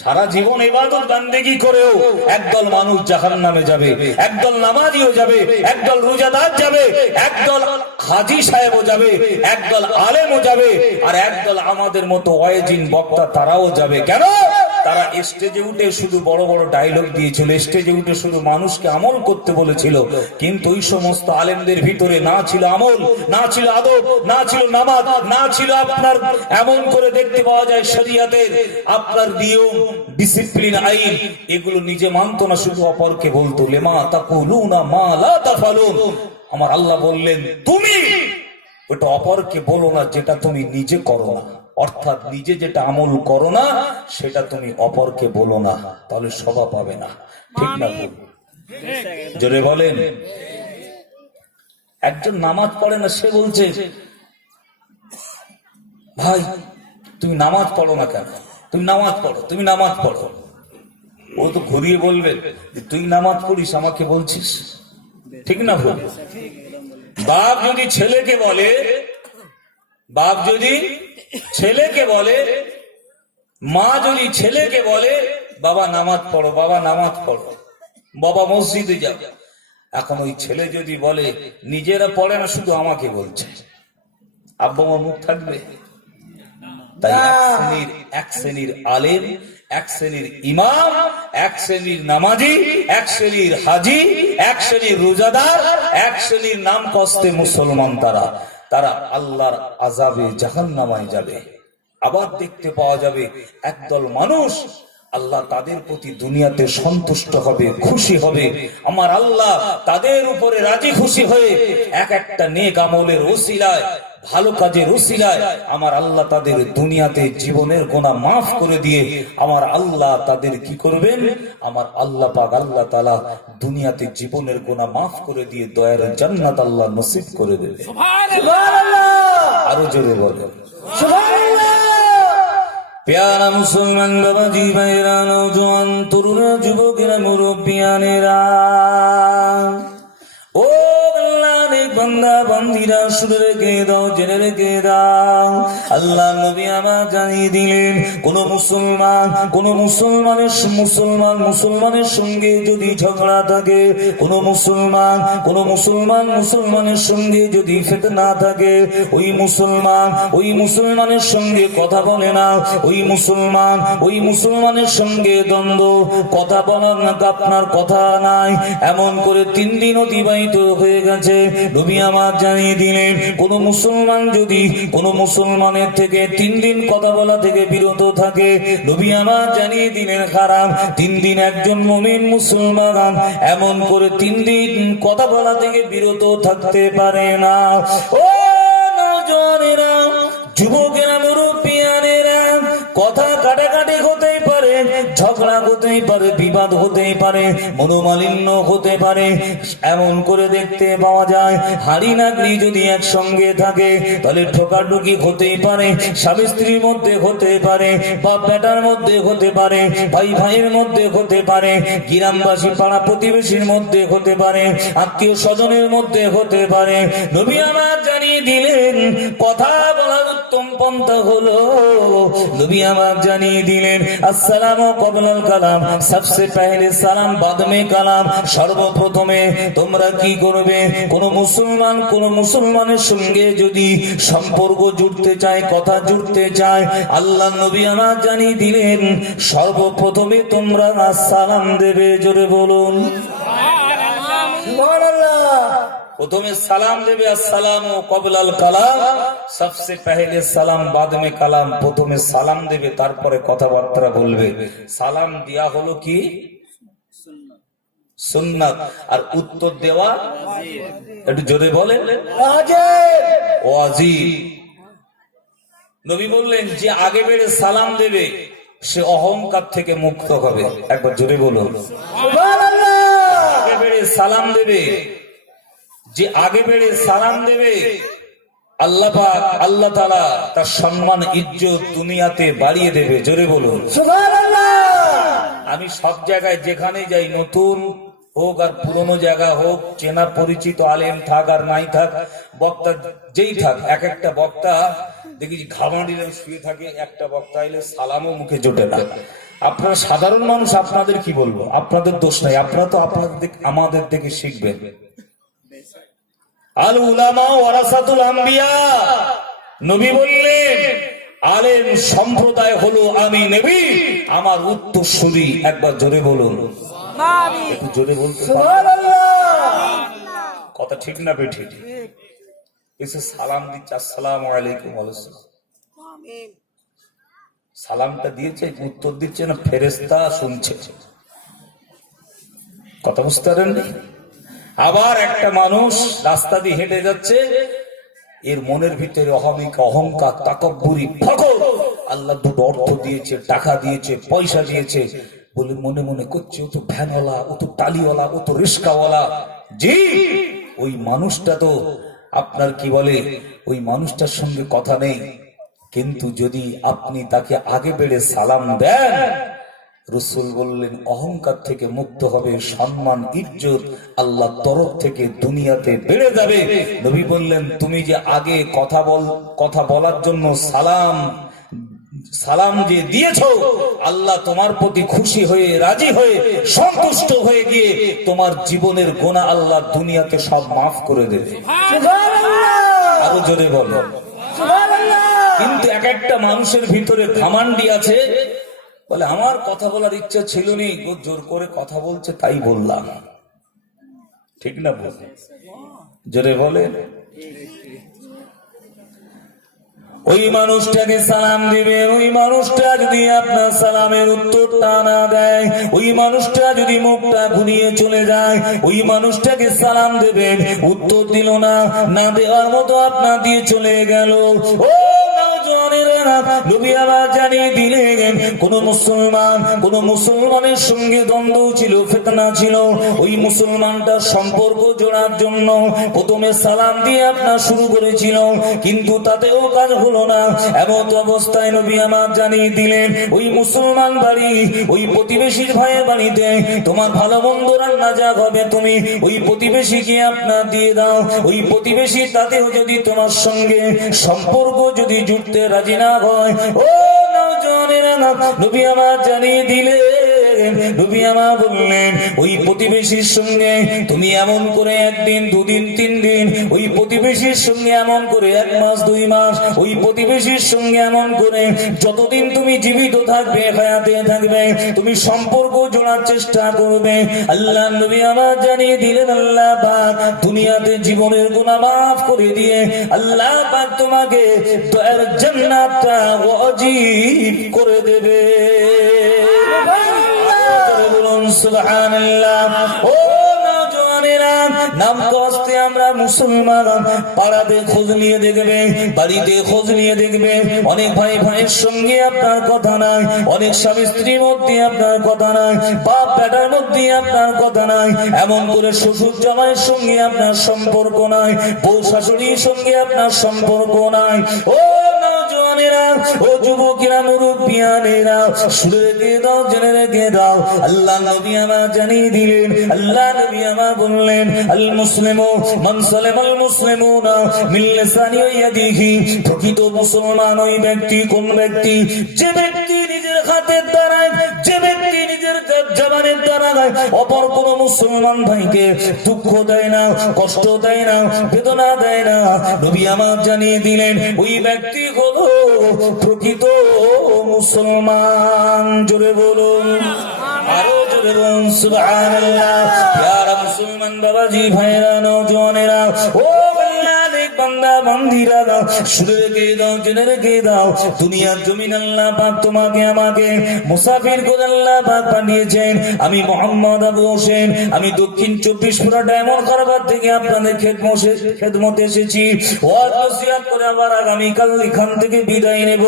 সারা জীবন ইবাদত বান্দেগি করেও একদল মানুষ জাহান্নামে যাবে, একদল নামাজিও যাবে, একদল রোজাদার যাবে, একদল হাজী সাহেবও যাবে, একদল আলেমও যাবে, আর একদল আমাদের মতো ওয়াইজিন বক্তা তারাও যাবে। কেন? তারা স্টেজে উঠে শুধু বড় বড় ডায়লগ দিয়েছিল, স্টেজে উঠে শুধু মানুষকে আমল করতে বলেছিল, কিন্তু ওই সমস্ত আলেমদের ভিতরে না ছিল আমল, না ছিল আদব, না ছিল নামাজ, না ছিল আপনার এমন করে দেখতে পাওয়া যায় শরিয়াতের আপনার নিয়ম, ডিসিপ্লিন, আইন, এগুলো নিজে মানত না, শুধু অপরকে বলতো। লিমা তাকুলুনা মা লা তাফালুন। আমার আল্লাহ বললেন তুমি ওটা অপরকে বলো না যেটা তুমি নিজে করো না, অর্থাৎ নিজে যেটা আমল করো না সেটা তুমি অপরকে বলো না, তাহলে সভা পাবে না। ঠিক না? জোরে বলেন। একজন নামাজ পড়ে না, সে বলছে ভাই তুমি নামাজ পড়ো না কেন, তুমি নামাজ পড়ো, তুমি নামাজ পড়ো। ও তো ঘুরিয়ে বলবে তুই নামাজ পড়িস আমাকে বলছিস। ঠিক না ভুল? বাপ যদি ছেলেকে বলে, বাপ যদি ছেলেকে বলে, মা যদি ছেলেকে বলে বাবা নামাজ পড়ো, বাবা নামাজ পড়ো, বাবা মসজিদে যাও, এখন ওই ছেলে যদি বলে নিজেরা পড়ে না শুধু আমাকে বলছে, আব্বা আমার মুখ থাকবে? তাই এক শ্রেণীর আলেম, এক শ্রেণীর ইমাম, এক শ্রেণীর নামাজি, এক শ্রেণীর হাজি, এক শ্রেণীর রোজাদার, এক শ্রেণীর নাম কস্তে মুসলমান, তারা আল্লাহর আযাবে জাহান্নামায় যাবে। আবার দেখতে পাওয়া যাবে একদল মানুষ আল্লাহ তাদের প্রতি দুনিয়াতে সন্তুষ্ট হবে, খুশি হবে, আমার আল্লাহ তাদের উপরে রাজি খুশি হয়ে এক একটা নেক আমলের ওসিলায়, ভালো কাজের ওসিলায় আমার আল্লাহ তাদের দুনিয়াতে জীবনের গুনাহ মাফ করে দিয়ে আমার আল্লাহ তাদের কি করবেন? আমার আল্লাহ পাক আল্লাহ তাআলা দুনিয়াতে জীবনের গুনাহ মাফ করে দিয়ে দয়ার জান্নাত আল্লাহ নসিব করে দেবে। সুবহানাল্লাহ। আরো জোরে বলেন সুবহানাল্লাহ। প্যারা মুসলমান বাবাজি ভাইরা, নওজোয়ান তরুণরা, যুবকেরা, মুরব্বিয়ানেরা, ও বান্দা বান্দিরা, শুনে রেখে দাও, জেনে রেখে দাও, আল্লাহ নবী আমার জানিয়ে দিলেন কোন মুসলমানের সঙ্গে যদি ঝগড়া থাকে, কোন মুসলমানের সঙ্গে যদি ফিতনা থাকে, ওই মুসলমানের সঙ্গে কথা বলে না, ওই মুসলমানের সঙ্গে দ্বন্দ্ব, কথা বলার না আপনার কথা নাই, এমন করে 3 দিন অতিবাহিত হয়ে গেছে। নবী আমার জানিয়ে দিলেন কোন মুসলমান যদি কোন মুসলমানের থেকে 3 দিন কথা বলা থেকে বিরত থাকে, নবী আমার জানিয়ে দিলেন খারাপ। 3 দিন একজন মুমিন মুসলমান এমন করে 3 দিন কথা বলা থেকে বিরত থাকতে পারে না। ও নওজোয়ানেরা, যুবকেরা, মুরব্বিয়ানেরা, কথা কাটাকাটি হতেই পারে, ঝগড়া হতেই পারে, বিবাদ হতেই পারে, মনোমালিন্য হতে পারে, এমন করে দেখতে পাওয়া যায়। হাড়ি নাগরি যদি একসঙ্গে থাকে তাহলে ঠোকাঠুকি হতেই পারে, স্বামী স্ত্রীর মধ্যে হতে পারে, বাপ বেটার মধ্যে হতে পারে, ভাই ভাইয়ের মধ্যে হতে পারে, গ্রামবাসী পাড়া প্রতিবেশীর মধ্যে হতে পারে, আত্মীয় স্বজনের মধ্যে হতে পারে। নবী আমার জানিয়ে দিলেন কথা বলার উত্তম পন্থা হলো, নবী আমার জানিয়ে দিলেন আসসালামু কবলাল কালাম, সবসে পহলে সালাম বাদ মে কালাম। সর্বপ্রথমে তোমরা কি করবে? কোন মুসলমানের সঙ্গে যদি সম্পর্ক জুড়তে চায়, কথা জুড়তে চায়, আল্লাহ নবী আমার জানিয়ে দিলেন সর্বপ্রথমে তোমরা সালাম দেবে। জোরে বলুন সুবহানাল্লাহ। প্রথমে সালাম দেবে, আসসালামু কবলাল কালাম, সবসে পহলে সালাম বাদ মে কালাম। প্রথমে সালাম দেবে, তারপরে কথাবার্তা বলবে। সালাম দেয়া হলো কি সুন্নাত, আর উত্তর দেওয়া একটু জোরে বলেন ওয়াজিব। নবী বললেন যে আগে বেড়ে সালাম দেবে সে অহংকার থেকে মুক্ত হবে। একবার জোরে বলুন আগে বেড়ে সালাম দেবে, যে আগে বেড়ে সালাম দেবে আল্লাহ পাক আল্লাহ তাআলা তার সম্মান ইজ্জত দুনিয়াতে বাড়িয়ে দেবে। জোরে বলুন সুবহানাল্লাহ। আমি সব জায়গায় যেখানে যাই, নতুন হোক আর পুরনো জায়গা হোক, চেনা পরিচিত আলেম থাক আর নাই থাক, বক্তা যেই থাক, এক একটা বক্তা দেখি ঘামাড়িলে শুয়ে থাকে, একটা বক্তা এলে সালামও মুখে জোটে না। আপনারা সাধারণ মানুষ, আপনাদের কি বলবো, আপনাদের দোষ নাই, আপনারা তো আপনাদের আমাদের থেকে শিখবেন। আল উলামা ওয়ারাসাতুল আম্বিয়া, নবী বললেন আলেম সম্প্রদায় হলো আমি নবী আমার উত্তরসূরি। একবার জোরে বলুন, একটু জোরে বলতে কথা ঠিক না বেঠি? এসে সালাম দিচ্ছে, আসসালামু আলাইকুম, সালামটা দিয়েছে, উত্তর দিচ্ছে না, ফেরেশতা শুনছে। কথা বুঝতে পারেন? আবার একটা মানুষ রাস্তা দিয়ে হেঁটে যাচ্ছে, এর মনের ভিতরে অহংকার, তাকাব্বুরি, ফখর। আল্লাহ দুটো অর্থ দিয়েছে, টাকা দিয়েছে, পয়সা দিয়েছে, বলে মনে মনে করছে ও তো ভ্যানওয়ালা, ও তো টালিওয়ালা, ও তো রিস্কাওয়ালা। জি, ওই মানুষটা তো আপনার কি বলে, ওই মানুষটার সঙ্গে কথা নেই, কিন্তু যদি আপনি তাকে আগে বেড়ে সালাম দেন, রাসূল বললেন অহংকার থেকে মুক্ত হবে, সম্মান ইজ্জত আল্লাহর তরফ থেকে দুনিয়াতে বেড়ে যাবে। নবী বললেন তুমি যে আগে কথা বলার জন্য সালাম যে দিয়েছো, আল্লাহ তোমার প্রতি খুশি হয়ে, রাজি হয়ে, সন্তুষ্ট হয়ে গিয়ে তোমার জীবনের গুনাহ আল্লাহ দুনিয়াতে সব মাফ করে দেবে। আরো জোরে বলো সুবহানাল্লাহ। কিন্তু এক একটা মানুষের ভিতরে ঘামান্ডি আছে, বলে আমার কথা বলার ইচ্ছা ছিল নি, জোর করে কথা বলছে তাই বললাম। ঠিক না বলে? জোরে বলে। ওই মানুষটাকে সালাম দিবে, ওই মানুষটা যদি আপনার সালামের উত্তরটা না দেয়, ওই মানুষটা যদি মুখটা ঘুরিয়ে চলে যায়, ওই মানুষটাকে সালাম দেবেন, উত্তর দিল না, না দেওয়ার মতো আপনার দিয়ে চলে গেল। ও নবী আবার জানিয়ে দিলেন কোন মুসলমানের সঙ্গে দ্বন্দ্ব ছিল, ফিতনা ছিল, ওই মুসলমানটার সম্পর্ক জোড়ার জন্য প্রথমে সালাম দিয়ে আপনার শুরু করেছিল, কিন্তু তাতেও কাজ হলো না। এমন অবস্থায় নবী আমার জানিয়ে দিলেন ওই মুসলমান বাড়ি, ওই প্রতিবেশীর ভাইয়ের বাড়িতে তোমার ভালো মন্দ রান্না যা হবে তুমি ওই প্রতিবেশীকে আপনার দিয়ে দাও। ওই প্রতিবেশী তাতেও যদি তোমার সঙ্গে সম্পর্ক যদি জুড়তে রাজি না হয়, ও নওজওয়ানেরা, নবী আমার জানিয়ে দিলেন, নবী আমার বললেন ওই প্রতিবেশীর সঙ্গে তুমি এমন করে একদিন, দুদিন, 3 দিন, ওই প্রতিবেশীর সঙ্গে এমন করে 1 মাস, 2 মাস, ওই প্রতিবেশীর সঙ্গে এমন করে যতদিন তুমি জীবিত থাকবে, হায়াতে থাকবে, তুমি সম্পর্ক জোড়ার চেষ্টা করবে। আল্লাহ নবী আমার জানিয়ে দিলেন আল্লাহ পাক দুনিয়াতে জীবনের গুনাহ মাফ করে দিয়ে আল্লাহ পাক তোমাকে দয়ার জান্নাতটা ওয়াজিব করে দেবে। সুবহানাল্লাহ। ও নওজওয়ানেরা, নাম কষ্টে আমরা মুসলমান, পাড়াতে খোঁজ নিয়ে দেখবে, বাড়িতে খোঁজ নিয়ে দেখবে, অনেক ভাই ভাইয়ের সঙ্গে আপনার কথা নাই, অনেক স্বামী স্ত্রীর মধ্যে আপনার কথা নাই, বাপ বেটার মধ্যে আপনার কথা নাই, এমন করে শ্বশুর জামাইয়ের সঙ্গে আপনার সম্পর্ক নাই, বউ শাশুড়ির সঙ্গে আপনার সম্পর্ক নাই। ও নওজওয়ানেরা, ও যুবকেরা, মুরব্বিয়ানেরা, শুনে রেখে দাও, জেনে রেখে দাও, আল্লাহ নবী আমার জানিয়ে দিলেন, আল্লাহ নবী আমার বললেন আল মুসলিমু মান সালামাল মুসলিমুনা মিন লিসানি ওয়া ইয়াদিহি। প্রকৃত মুসলমান ওই ব্যক্তি, কোন ব্যক্তি, যে ব্যক্তি নিজের হাতের দ্বারা, যে ব্যক্তি নিজের জবানের দ্বারা অপর কোন মুসলমান ভাইকে দুঃখ দেয় না, কষ্ট দেয় না, বেদনা দেয় না, নবী আমার জানিয়ে দিলেন ওই ব্যক্তি হলো প্রকৃত মুসলমান। জোরে বলুন, আরো জোরে বলুন সুবহানাল্লাহ। মুসলমান বাবাজি ভাইরা নওজওয়ানেরা ও বান্দা বান্দিরা শুনে রেখে দাও, জেনে রেখে দাও, দুনিয়ার জমিন আল্লাহ পাক তোমাকে আমাকে মুসাফির করে আল্লাহ পাক পাঠিয়েছেন। আমি মোহাম্মদ আবু হোসেন, আমি দক্ষিণ 24 পরগনা ডায়মন্ড হারবার থেকে আপনাদের খেদমতে এসেছি। ওয়াজ নসিহত করে আবার আগামীকাল এখান থেকে বিদায় নেব।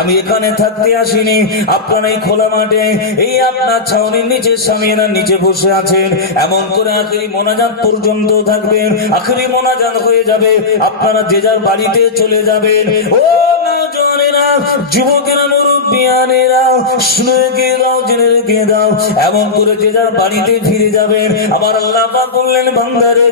আমি এখানে থাকতে আসিনি, আপনারা এই খোলা মাঠে এই আপনার ছাউনির নিচে সামিয়ানার নিচে বসে আছেন। এমন করে আখেরি মোনাজাত পর্যন্ত থাকবেন। আখেরি মোনাজাত হয়ে যাবে, আপনারা যে যার বাড়িতে চলে যাবেন। ও নওজওয়ানেরা, যুবকেরা, মুরব্বিয়ানেরা, শুনে রেখে দাও, জেনে রেখে দাও, এমন করে যে যার বাড়িতে ফিরে যাবেন। আবার আল্লাহ পাক বললেন, বান্দা রে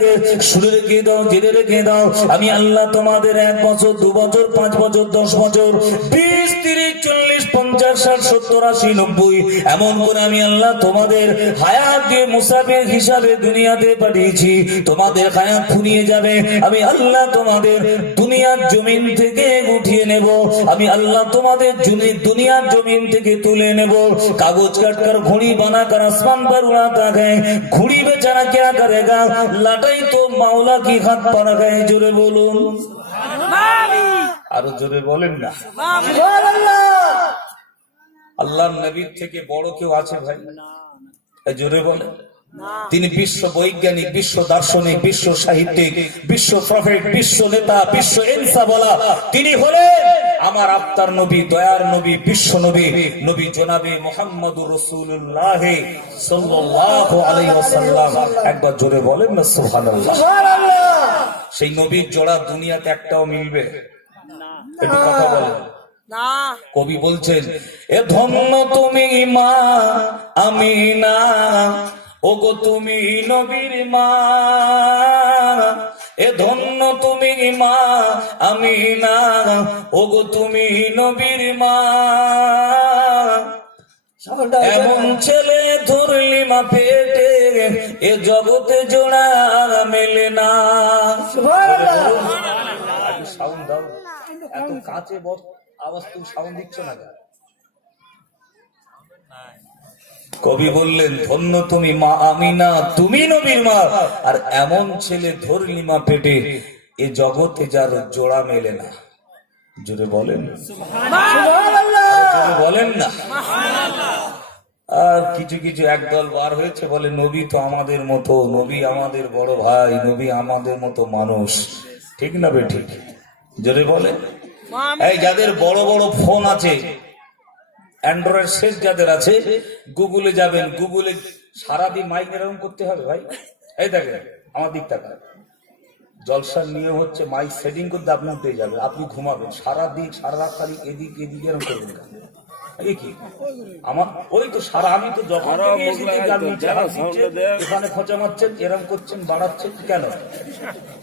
শুনে রেখে দাও, জেনে রেখে দাও, আমি আল্লাহ তোমাদের 1 বছর, 2 বছর, 5 বছর, 10 বছর, 20, 30, 40, 50, 60, 70, 80, 90 এমন করে আমি আল্লাহ তোমাদের হায়াত দিয়ে মুসাফির হিসাবে দুনিয়াতে পাঠিয়েছি। তোমাদের হায়াত ফুরিয়ে যাবে, আমি আল্লাহ তোমাদের দুনিয়ার জমিন থেকে উঠিয়ে নেব। আমি আল্লাহ তোমাদের দুনিয়ার জমিন থেকে তুলে নেব। कागज काट कर घोड़ी बनाकर आसमान पर उड़ाता है। घोड़ी बेचारा क्या करेगा, लटाई तो मौला की हाथ पर गए। जोरे बोलो আরো জোরে বলেন না। আল্লাহর নবীর থেকে বড় কেউ আছে ভাই? জোরে বলেন। তিনি বিশ্ব বৈজ্ঞানিক, বিশ্ব দার্শনিক, বিশ্ব সাহিত্যিক, বিশ্ব প্রফেট, বিশ্ব নেতা, বিশ্ব ইনসাফওয়ালা। তিনি হলেন আমার আপনার নবী, দয়ার নবী, বিশ্ব নবী, নবী জনাবে মুহাম্মদুর রাসূলুল্লাহ সাল্লাল্লাহু আলাইহি ওয়াসাল্লাম। একবার জোরে বলেন না সুবহানাল্লাহ। সেই নবীর জোড়া দুনিয়াতে একটাও মিলবে? একটু কথা বলেন। কবি বলছেন, এ ধন্য তুমি মা আমিনা, ওগো তুমি নবীর মা, এ ধন্য তুমি মা আমিনা, ওগো তুমি নবীর মা। এমন ছেলে ধরলি মা পেটে, এ জগতে জোড়া মেলে না। সাউন্ড দাও, এত কাছে বস, আওয়াজ তুমি সাউন্ড দিচ্ছ না। কবি বললেন, ধন্য তুমি মা আমিনা, তুমি নবীর মা, আর এমন ছেলে ধরলি মা পেটে, এ জগতে যার জোড়া মেলে না। জোরে বলেন, জোরে বলেন না। আর কিছু কিছু একদল বার হয়েছে, বলে নবী তো আমাদের মতো, নবী আমাদের বড় ভাই, নবী আমাদের মতো মানুষ। ঠিক না বে ঠিক? জোরে বলে। এই যাদের বড় বড় ফোন আছে, অ্যান্ড্রয়েড সেট যাদের আছে, গুগলে যাবেন, গুগলে সারাদিন মাইক এরকম করতে হবে ভাই। এই দেখেন আমার দিক টাকা জলসার নিয়ম হচ্ছে মাইক সেটিং করতে আপনি উঠে যাবেন, আপনি ঘুমাবেন সারাদিন, সারা রাত খালি এদিক এদিক এরকম করবেন। কি আমার ওই তো সারা, আমি তো যখন এখানে খোঁচা মারছেন, এরম করছেন, বাড়াচ্ছেন কেন?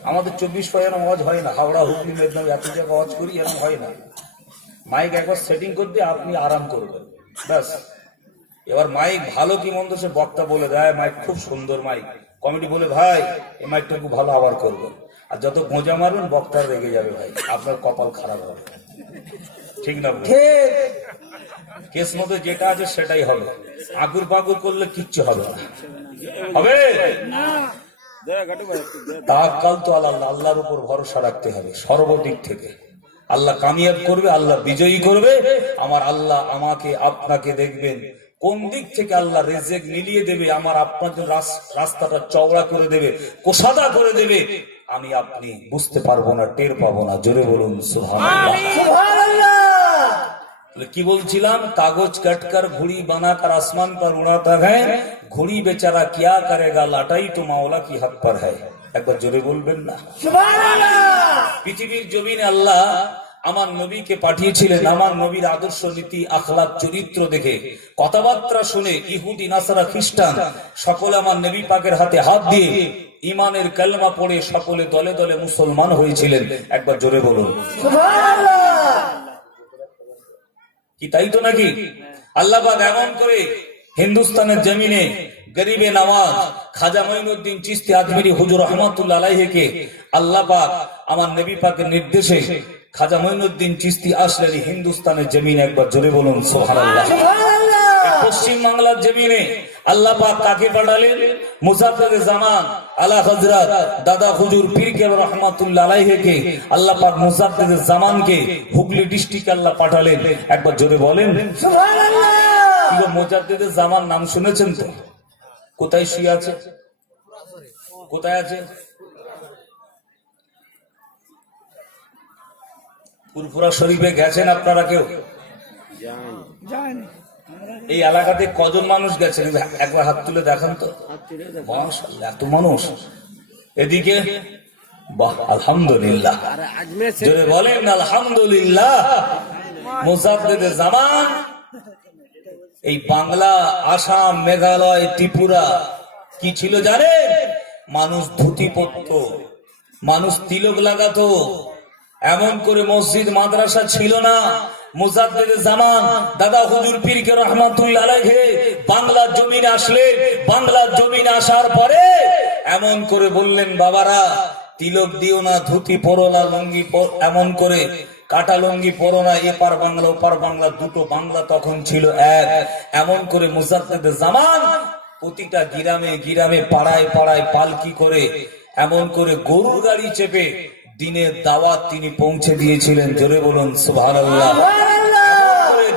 আমাদের 24 আওয়াজ হয় না, হাওড়া হুগলি মেদিনীপুর এত জায়গায় আওয়াজ করি, এরকম হয় না। মাইক একবার সেটিং করতে আপনি আরাম করবেন, ব্যাস। এবার মাইক ভালো কি মন্দ সে বক্তা বলে দেয়, মাইক খুব সুন্দর মাইক, কমিটি বলে ভাই এই মাইকটা খুব ভালো, আবার করবেন। আর যত গোঁজা মারবেন বক্তা রেগে যাবে ভাই, আপনার কপাল খারাপ হবে। ঠিক না? কেস মতো যেটা আছে সেটাই হবে, আগুর পাগুর করলে কিচ্ছু হবে না। হবে তাওয়াক্কাল তো আল্লাহ, আল্লাহর উপর ভরসা রাখতে হবে সর্বদিক থেকে। আল্লাহ কামিয়াব করবে, আল্লাহ বিজয়ী করবে। আমার আল্লাহ আমাকে আপনাকে দেখবেন কোন দিক থেকে আল্লাহ রিজিক মিলিয়ে দেবে, আমার আপনাদের রাস্তাটা চওড়া করে দেবে, কোষাদা করে দেবে, আমি আপনি বুঝতে পারবো না, টের পাবো না। জোরে বলুন সুবহানাল্লাহ, সুবহানাল্লাহ। কি বলছিলাম? কাগজ কাটकर ঘুড়ি বানাकर आसमान पर उड़ाता है, ঘুড়ি বেচারা क्या करेगा, লাটাই তো মাওলা কি হাত पर है। একবার জোরে বলবেন না সুবহানাল্লাহ। পৃথিবীর জমিনে আল্লাহ আমার নবীকে পাঠিয়েছিলেন, আমার নবীর আদর্শ, নীতি, আখলাক, চরিত্র দেখে, কথাবার্তা শুনে ইহুদি, নাসারা, খ্রিস্টান সকলে আমার নবী পাকের হাতে হাত দিয়ে ইমানের কালেমা পড়ে সকলে দলে দলে মুসলমান হয়েছিলেন। একবার জোরে বলুন সুবহানাল্লাহ। কি তাই তো নাকি? আল্লাহ পাক এমন করে হিন্দুস্তানের জমিনে গরিবে নওয়াজ খাজা মঈনুদ্দিন চিশতি আজমিরি হুজুর রহমাতুল্লাহ আলাইহিকে আল্লাহ পাক আমার নবী পাকের নির্দেশে খাজা মঈনুদ্দিন চিশতি আসলেন হিন্দুস্তানের জমিনে। একবার জোরে বলুন সুবহানাল্লাহ। পশ্চিম বাংলার জমিনে আল্লাহ পাক কাকে পাঠালেন? মুজাদ্দিদে জামান আলা হযরত দাদা হুজুর পীর কেবলা রহমাতুল্লাহ আলাইহিকে আল্লাহ পাক মুজাদ্দিদে জামানকে হুগলি ডিস্ট্রিক্টে আল্লাহ পাঠালেন। একবার জোরে বলেন সুবহানাল্লাহ। মুজাদ্দিদে জামান নাম শুনেছেন তো? কোথায় শুয়ে আছে? কোথায় আছে? ফুরফুরা শরীফে গেছেন আপনারা কেউ? এই এলাকাতে কজন মানুষ গেছেন? একবার হাত তুলে দেখান তো। মাশাআল্লাহ, এত মানুষ। এদিকে বাহ, আলহামদুলিল্লাহ। জোরে বলেন আলহামদুলিল্লাহ। মুজাদ্দিদে জামান এই বাংলা, আসাম, মেঘালয়, ত্রিপুরা কি ছিল জানেন? মানুষ ধুতি পরতো, মানুষ তিলক লাগাতো, এমন করে মসজিদ মাদ্রাসা ছিল না। মুজাদ্দিদে জামান দাদা হুজুর পীর কে রহমাতুল্লাহ আলাইহি বাংলার জমিনে আসলেন। বাংলার জমিনে আসার পরে এমন করে বললেন, বাবারা তিলক দিও না, ধুতি পরো না, লুঙ্গি এমন করে কাটা লুঙ্গি পরো না। এপার বাংলা ওপার বাংলা, দুটো বাংলা তখন ছিল এক। এমন করে মুজাদ্দিদে জামান প্রতিটা গ্রামে গ্রামে, পাড়ায় পাড়ায় পালকি করে, এমন করে গরুর গাড়ি চেপে দিনের দাওয়াত তিনি পৌঁছে দিয়েছিলেন। জোরে বলুন সুবহানাল্লাহ।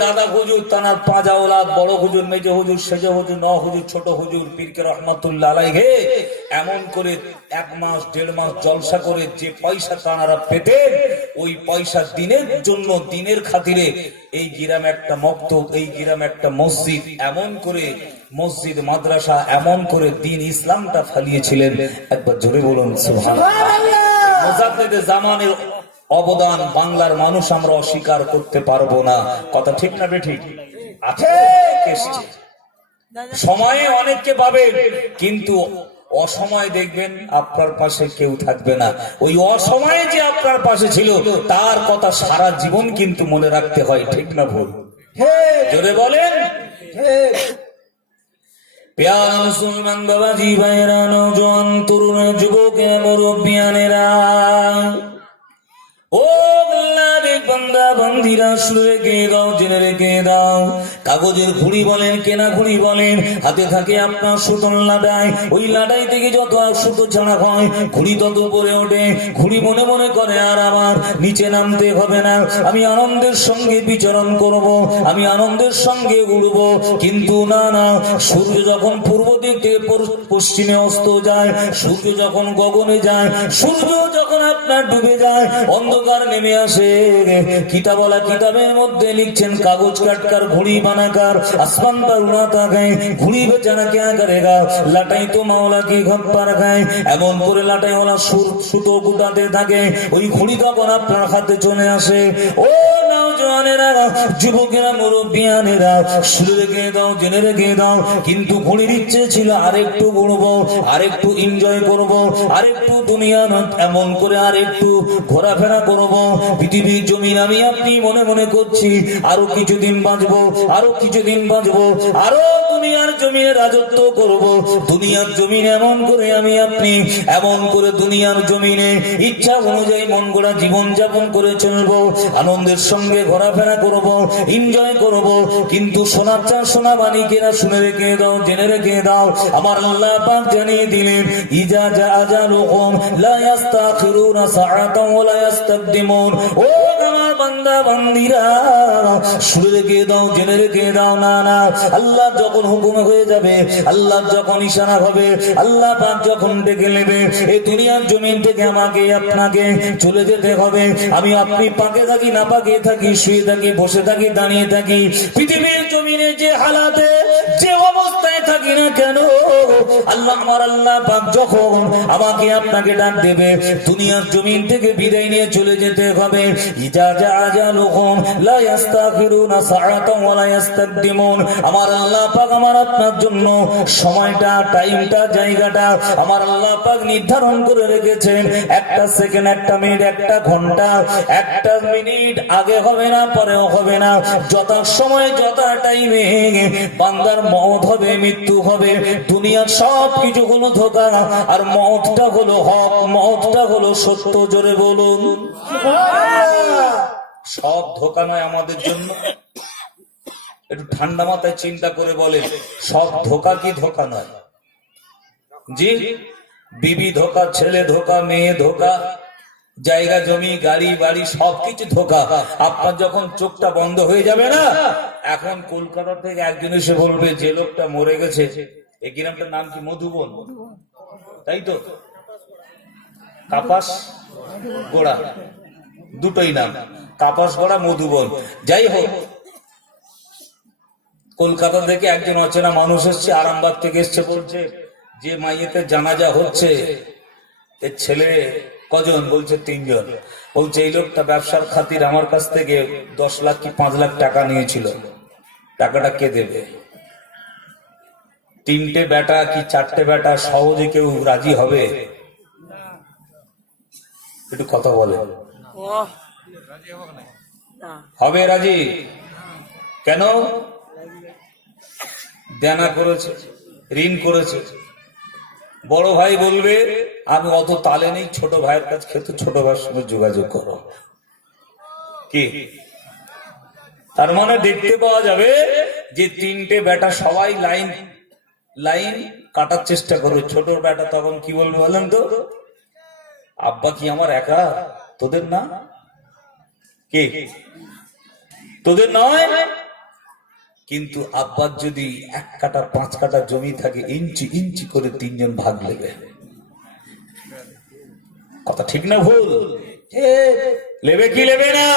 দাদা হুজুর, তানার পাঁচ আওলাদ, বড় হুজুর, মেজ হুজুর, সেজ হুজুর, ন হুজুর, ছোট হুজুর পীর কে রহমাতুল্লাহ আলাইহি এমন করে 1 মাস 1.5 মাস জলসা করে যে পয়সা তানারা পেতেন, ওই পয়সা দিনের জন্য, দিনের খাতিরে এই গ্রামে একটা মক্তব, এই গ্রামে একটা মসজিদ, এমন করে মসজিদ মাদ্রাসা, এমন করে দিন ইসলামটা ফেলিয়েছিলেন। একবার জোরে বলুন সুবহানাল্লাহ। মুজাদ্দিদে জামানের অবদান বাংলার মানুষ আমরা অস্বীকার করতে পারবো না। কথা ঠিক না বেঠিক? আছে সময়ে অনেককে পাবেন, কিন্তু অসময় দেখবেন আপনার পাশে কেউ থাকবে না। ওই অসময়ে যে আপনার পাশে ছিল তার কথা সারা জীবন কিন্তু মনে রাখতে হয়। ঠিক না ভুল? জোরে বলেন। প্যার মুসলমান বাবাজি ভাইরা, নওজোয়ান, তরুণ, যুবক, মুরব্বিয়ানেরা, ও বান্দা বান্দিরা, শুনে রেখে দাও, জেনে রেখে দাও। কাগজের ঘুড়ি বলেন, কেনা ঘুড়ি বলেন, হাতে থাকে আপনার সুতোর লাটাই। ওই লাটাই থেকে যত সুতো ছাড়া হয়, ঘুড়ি তত উপরে ওঠে। ঘুড়ি মনে মনে করে, আর আমার নিচে নামতে হবে না, আমি আনন্দের সঙ্গে বিচরণ করব, আমি আনন্দের সঙ্গে উড়বো। কিন্তু না না, সূর্য যখন পূর্ব দিক থেকে পশ্চিমে অস্ত যায়, সূর্য যখন গগনে যায়, সূর্য যখন আপনার ডুবে যায়, অন্ধকার নেমে আসে, কিতাবওয়ালা কিতাবের মধ্যে লিখছেন, কাগজ কাটকার ঘুড়ি বানাকার আসমান पर उड़ाता गए, ঘুড়ি বেচারা क्या करेगा, লাটাই তো মাওলা কি ঘপ্পার খায়। এমন করে লাটাইওয়ালা সুতো গুটাতে থাকে, ওই ঘুড়ি তখন আপনার হাতে চলে আসে। ও নওজওয়ানেরা, যুবকেরা, মুরব্বিয়ানেরা, শুনে রেখে দাও, জেনে রেখে দাও। কিন্তু ঘুড়ির ইচ্ছে ছিল আরেকটু ঘুরবো, আরেকটু এনজয় করবো, আরেকটু দুনিয়া এমন করে আরেকটু ঘোরাফেরা করবো। পৃথিবীর জমিন আমি আপনি মনে মনে করছি আরো কিছুদিন বাঁচবো, আরো কিছুদিন বাঁচবো, আরো দুনিয়ার জমিনে রাজত্ব করব। দুনিয়ার জমিনে এমন করে আমি আপনি, এমন করে দুনিয়ার জমিনে ইচ্ছা অনুযায়ী মন গড়া জীবন যাপন করে চলবো, আনন্দের সঙ্গে ঘোরাফেরা করব, এনজয় করব। কিন্তু সোনার চা সোনা বাণীকেরা, শুনে রেখে দাও, জেনে রেখে দাও, আমার আল্লাহ পাক জানিয়ে দিলেন, ইজা জা আজালুহুম লা ইস্তাখিরুনা সাআতান ওয়া লা ইস্তাকদিমুন। ও আমার বান্দা বান্দিরা, শুনে রেখে দাও, জেনে রেখে দাও, না না, আল্লাহ যখন হুকুম হয়ে যাবে, আল্লাহ যখন ইশারা হবে, আল্লাহ পাক যখন ডেকে নেবে, এই দুনিয়ার জমিন থেকে আমাকে আপনাকে চলে যেতে হবে। আমি আপনি পাকে থাকি না পাকে থাকি, শুয়ে থাকি, বসে থাকি, দাঁড়িয়ে থাকি, পৃথিবীর জমিনে যে হালাতে, যে অবস্থায় থাকি না কেন, আল্লাহ আমার আল্লাহ পাক যখন আমাকে আপনাকে ডাক দেবে, দুনিয়ার জমিন থেকে বিদায় নিয়ে চলে যেতে হবে। ইজা জা আজালুহুম লা ইস্তাখিরুনা সাআতান ওয়া লা ইস্তাকদিমুন। আমার আল্লাহ পাক আমার আপনার জন্য সময়টা, টাইমটা, জায়গাটা আমার আল্লাহ পাক নির্ধারণ করে রেখেছেন। একটা সেকেন্ড, একটা মিনিট, একটা ঘন্টা, একটা মিনিট আগে হবে না, পরেও হবে না। যথা সময়, যথা টাইমে বান্দার মওত হবে, মৃত্যু হবে। দুনিয়ার সব কিছু হলো ধোঁকা, আর মওতটা হলো হক, মওতটা হলো সত্য। জোরে বলুন। সব ধোঁকা নয় আমাদের জন্য, একটু ঠান্ডা মাথায় চিন্তা করে বলেন, সব ধোকা কি ধোকা নয়? জি, বিবি ধোকা, ছেলে ধোকা, মেয়ে ধোকা, জায়গা জমি গাড়ি বাড়ি সবকিছু ধোকা। আপনার যখন চোখটা বন্ধ হয়ে যাবে না, এখন কলকাতা থেকে একজন এসে বলবে যে লোকটা মরে গেছে, এই গ্রামটার নাম কি? মধুবন, তাই তো? কাপাস গোড়া, দুটোই নাম, কাপাস গোড়া মধুবন। যাই হোক, কলকাতা থেকে একজন অচেনা মানুষ এসছে, আরামবাগ থেকে এসছে, বলছে যে মাইয়েতে জানাজা হচ্ছে এর ছেলে কজন? বলছে 3 জন। বলছে এই লোকটা ব্যবসার খাতির আমার কাছ থেকে 10 লাখ কি 5 লাখ টাকা নিয়েছিল, টাকাটা কে দেবে? 3টে বেটা কি 4টে বেটা সহজে কেউ রাজি হবে? একটু কথা বলে, হবে রাজি? কেন? দেনা করেছে, ঋণ করেছে। বড় ভাই বলবে আমি অত তালে নেই, ছোট ভাইয়ের কাছে খেতে, ছোট ভাইয়ের সঙ্গে যোগাযোগ করো। কি তার মানে? দেখতে পাওয়া যাবে যে 3টে বেটা সবাই লাইন কাটার চেষ্টা করবে। ছোট বেটা তখন কি বলবে বলেন তো? আব্বা কি আমার একা? তোদের না? কে? তোদের নয়? কিন্তু আব্বার যদি 1 কাঠা 5 কাঠা জমি থাকে, ইঞ্চি ইঞ্চি করে 3 জন ভাগ নেবে। কথা ঠিক না ভুল? লেবে কি লেবে না?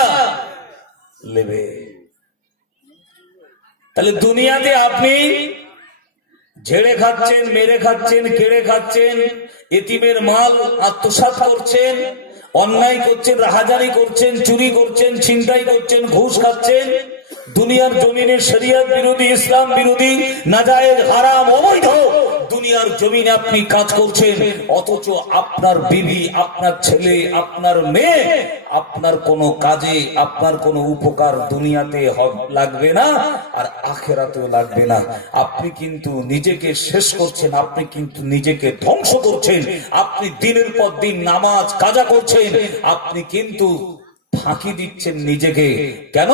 লেবে। তাহলে দুনিয়াতে আপনি ঝেড়ে খাচ্ছেন, মেরে খাচ্ছেন, কেড়ে খাচ্ছেন, এতিমের মাল আত্মসাৎ করছেন, অন্যায় করছেন, রাহাজানি করছেন, চুরি করছেন, ছিনতাই করছেন, ঘুষ খাচ্ছেন, দুনিয়ার জমিনে শরিয়ত বিরোধী, ইসলাম বিরোধী, নাজায়েজ, হারাম, অবৈধ দুনিয়ার জমিনে আপনি কাজ করছেন। অথচ আপনার বিবি, আপনার ছেলে, আপনার মেয়ে, আপনার কোনো কাজে, আপনার কোনো উপকার দুনিয়াতে লাগবে না, আর আখেরাতেও লাগবে না। আপনি কিন্তু নিজেকে শেষ করছেন, আপনি কিন্তু নিজেকে ধ্বংস করছেন। আপনি দিনের পর দিন নামাজ কাজা করছেন, আপনি কিন্তু ফাঁকি দিচ্ছেন নিজেকে। কেন?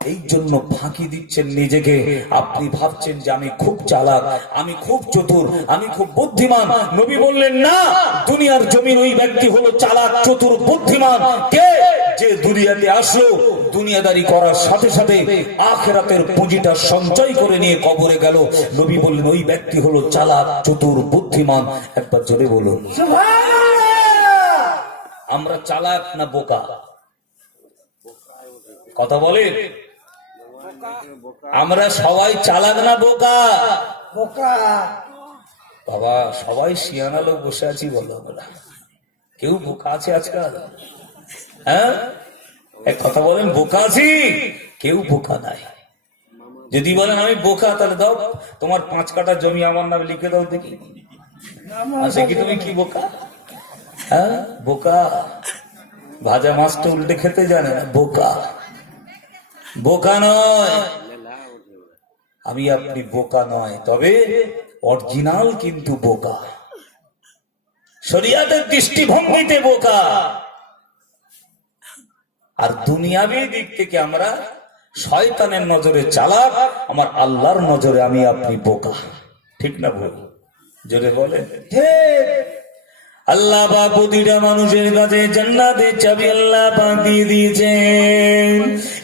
এই জন্য ফাঁকি দিচ্ছেন নিজেকে। আপনি ভাবছেন যে আমি খুব চালাক, আমি খুব চতুর, আমি খুব বুদ্ধিমান। নবী বললেন না, দুনিয়ার জমিন ওই ব্যক্তি হলো চালাক, চতুর, বুদ্ধিমান। কে? যে দুনিয়াতে আসলো, দুনিয়াদারি করার সাথে সাথে আখিরাতের পুঁজিটা সঞ্চয় করে নিয়ে কবরে গেল। নবী বললেন ওই ব্যক্তি হলো চালাক, চতুর, বুদ্ধিমান। একবার জোরে বলুন সুবহানাল্লাহ। আমরা চালাক না বোকা? কথা বলেন, আমরা সবাই চালাক না বোকা? বোকা। বাবা, সবাই শিয়ানা লোক বসে আছি বলো, আমরা কেউ বোকা আছে আজকাল? হ্যাঁ, এক কথা বলেন, বোকা আছি? কেউ বোকা নাই। যদি বলেন আমি বোকা, তাহলে দাও তোমার 5 কাঠা জমি আমার নামে লিখে দাও দেখি। দেখি তুমি কি বোকা? হ্যাঁ, বোকা। ভাজা মাছটা উল্টে খেতে জানে না, বোকা। বোকা নয় আমি, আপনি বোকা নয়, তবে অরিজিনাল কিন্তু বোকা, শরিয়াতের দৃষ্টিভঙ্গিতে বোকা। আর দুনিয়াবি দিক থেকে আমরা শয়তানের নজরে চালাক, আমার আল্লাহর নজরে আমি আপনি বোকা। ঠিক না ভুল? জোরে বলেন ঠিক। আল্লাহ পাক প্রতিটা মানুষের কাছে জান্নাতের চাবি আল্লাহ পাক দিয়ে দিয়েছেন।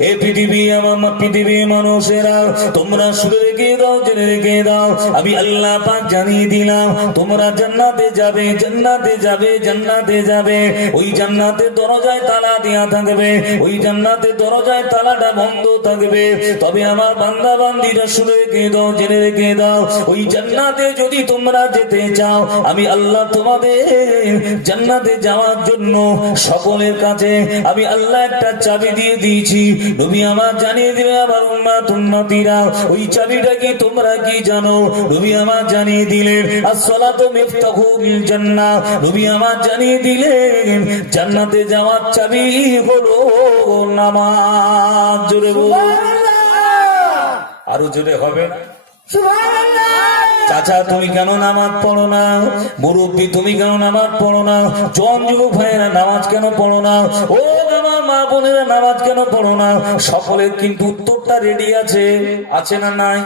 এই পৃথিবী, আমার পৃথিবীর মানুষেরা, তোমরা শুনে রেখে দাও, জেনে রেখে দাও, আমি আল্লাহ পাক জানিয়ে দিলাম তোমরা জান্নাতে যাবে, জান্নাতে যাবে, জান্নাতে যাবে। ওই জান্নাতের দরজায় তালা দেয়া থাকবে, ওই জান্নাতের দরজায় তালাটা বন্ধ থাকবে। তবে আমার বান্দা বান্দীরা শুনে রেখে দাও, জেনে রেখে দাও, ওই জান্নাতে যদি তোমরা যেতে চাও, আমি আল্লাহ তোমাদের জান্নাতে যাওয়ার জন্য সকলের কাছে আমি আল্লাহ একটা চাবি দিয়ে দিয়েছি। নবী আমার জানিয়ে দিবে, আমার উম্মতীরা, ওই চাবিটা কি তোমরা কি জানো? নবী আমার জানিয়ে দিলেন আসসালাতু মিফতাহুল জান্নাহ। নবী আমার জানিয়ে দিলেন জান্নাতে যাওয়ার চাবি হলো নামাজ। জোরে বলুন সুবহানাল্লাহ। আরো জোরে হবে না? সুবহানাল্লাহ। চাচা তুমি কেন নামাজ পড়ো না? মুরব্বী তুমি কেন নামাজ পড়ো না? জন যুবক ভাইয়েরা নামাজ কেন পড়ো না? ও আমার মা বোনেরা নামাজ কেন পড়ো না? সকলের কিন্তু উত্তরটা রেডি আছে, আছে না নাই?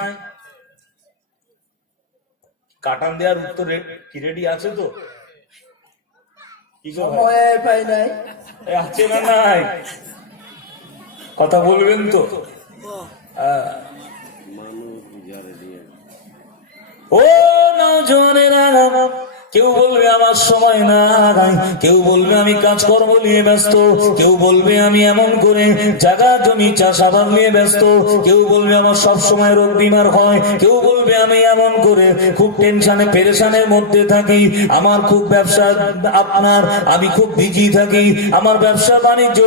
কাটান দেওয়ার উত্তর কি রেডি আছে তো? কি গো ভাই? আছে না নাই? কথা বলবেন তো? ও নওজওয়ানেরা, কেউ বলবে আমার সময় নাই, কেউ বলবে আমি কাজকর্ম নিয়ে ব্যস্ত, কেউ বলবে আমি এমন করে জায়গা জমি চাষাবাদ নিয়ে ব্যস্ত, কেউ বলবে আমার সব সময় রোগ বিমার হয়, কেউ বলবে আমি এমন করে খুব টেনশনে পেরেশানের মধ্যে থাকি, আমার খুব ব্যবসা আপনার আমি খুব বিজি থাকি, আমার ব্যবসা বাণিজ্য,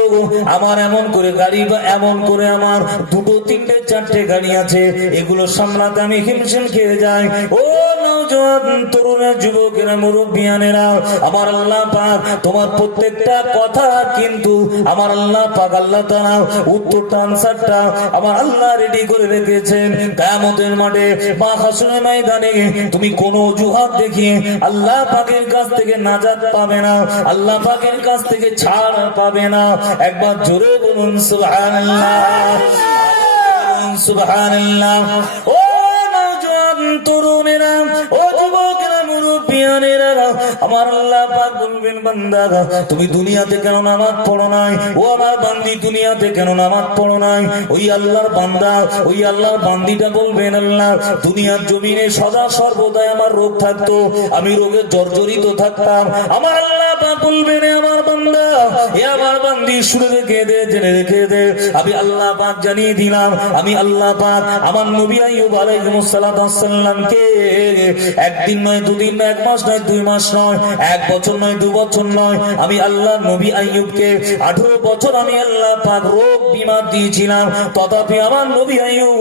আমার এমন করে গাড়ি বা এমন করে আমার দুটো তিনটে চারটে গাড়ি আছে, এগুলো সামলাতে আমি হিমশিম খেয়ে যাই। ও নওজওয়ান তরুণের যুবকেরা মুরব্বিয়ানেরা, আমার আল্লাহ পাক তোমার প্রত্যেকটা কথা কিন্তু আমার আল্লাহ পাক আল্লাহ তাআলা উত্তরটা আনসারটা আমার আল্লাহ রেডি করে রেখেছেন। কিয়ামতের মাঠে বা হাসরের ময়দানে তুমি কোনো অজুহাত দেখিয়ে আল্লাহ পাকের কাছ থেকে নাজাত পাবে না, আল্লাহ পাকের কাছ থেকে ছাড় পাবে না। একবার জোরে বলুন সুবহানাল্লাহ, সুবহানাল্লাহ। ও নওজওয়ান তরুণেরা, ও যুবকেরা মুরব্বিয়ানেরা, আমার আল্লাহ পাক বলবেন বান্দা তুমি দুনিয়াতে কেন নামাজ পড়ো নাই? ও আমার বান্দি দুনিয়াতে কেন নামাজ পড়ো নাই? ওই আল্লাহর বান্দা, ওই আল্লাহর বান্দিটা বলবেন আল্লাহ দুনিয়ার জমিনে সদা সর্বদাই আমার রোগ থাকতো, আমি রোগে জর্জরিত থাকতাম। আমার আল্লাহ পাক বলবেন আমার বান্দা, এ আমার বান্দি শুনে রেখে দে, জেনে রেখে দে, আমি আল্লাহ পাক জানিয়ে দিলাম, আমি আল্লাহ পাক আমার নবী আইয়ুব আলাইহিস সালামকে একদিন নয়, দুদিন নয়, এক মাস নয়, 2 মাস নয়, 1 বছর নয়, 2 বছর নয়, আমি আল্লাহ নবী আইয়ুবকে 18 বছর আমি আল্লাহ পাক রোগ বিমার দিয়েছিলাম, তথাপি আমার নবী আইয়ুব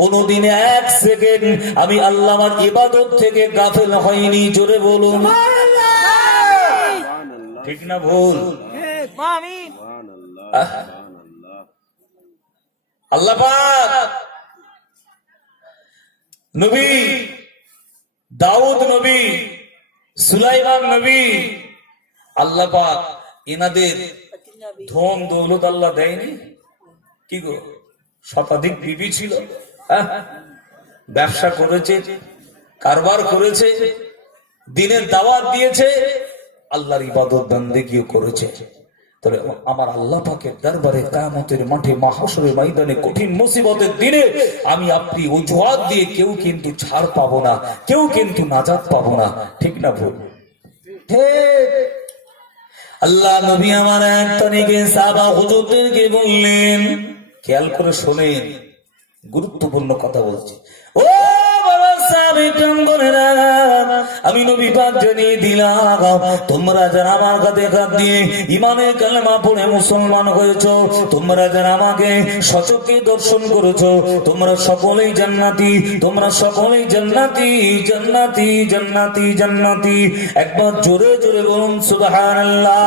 কোনদিন 1 সেকেন্ড আমি আল্লাহ আমার ইবাদত থেকে গাফেল হয়নি। জোরে বলুন ঠিক না ভুল? আল্লাহ পাক নবী দাউদ নবী, সুলাইমান নবী, আল্লাহ পাক এনাদের ধন দৌলত আল্লাহ দেয়নি? কি গো, শতাধিক বিবি ছিল, ব্যবসা করেছে, কারবার করেছে, দিনের দাওয়াত দিয়েছে, আল্লাহর ইবাদত বান্দেগিও করেছে। তবে আমার আল্লাহ পাকের দরবারে কিয়ামতের মাঠে মাহশরের ময়দানে কঠিন মুসিবতের দিনে আমি আপনি অজুহাত দিয়ে কেউ কিন্তু ছাড় পাবো না, কেউ কিন্তু নাজাত পাবো না। ঠিক না ভুল? আল্লাহ নবী আমার এক তারিখে সাহাবা হুজুরদেরকে বললেন, খেয়াল করে শোনেন, গুরুত্বপূর্ণ কথা বলছি। ও বাবা সাহাবী বোনেরা, আমি নবী পাক জানিয়ে দিলাম, তোমরা যারা আমার কাছে হাত দিয়ে ইমানের কালেমা পড়ে মুসলমান হয়েছো, তোমরা যারা আমাকে সচক্ষে দর্শন করেছো, তোমরা সকলেই জান্নাতি, তোমরা সকলেই জান্নাতি, জান্নাতি, জান্নাতি, জান্নাতি। একবার জোরে জোরে বলুন সুবহানাল্লাহ।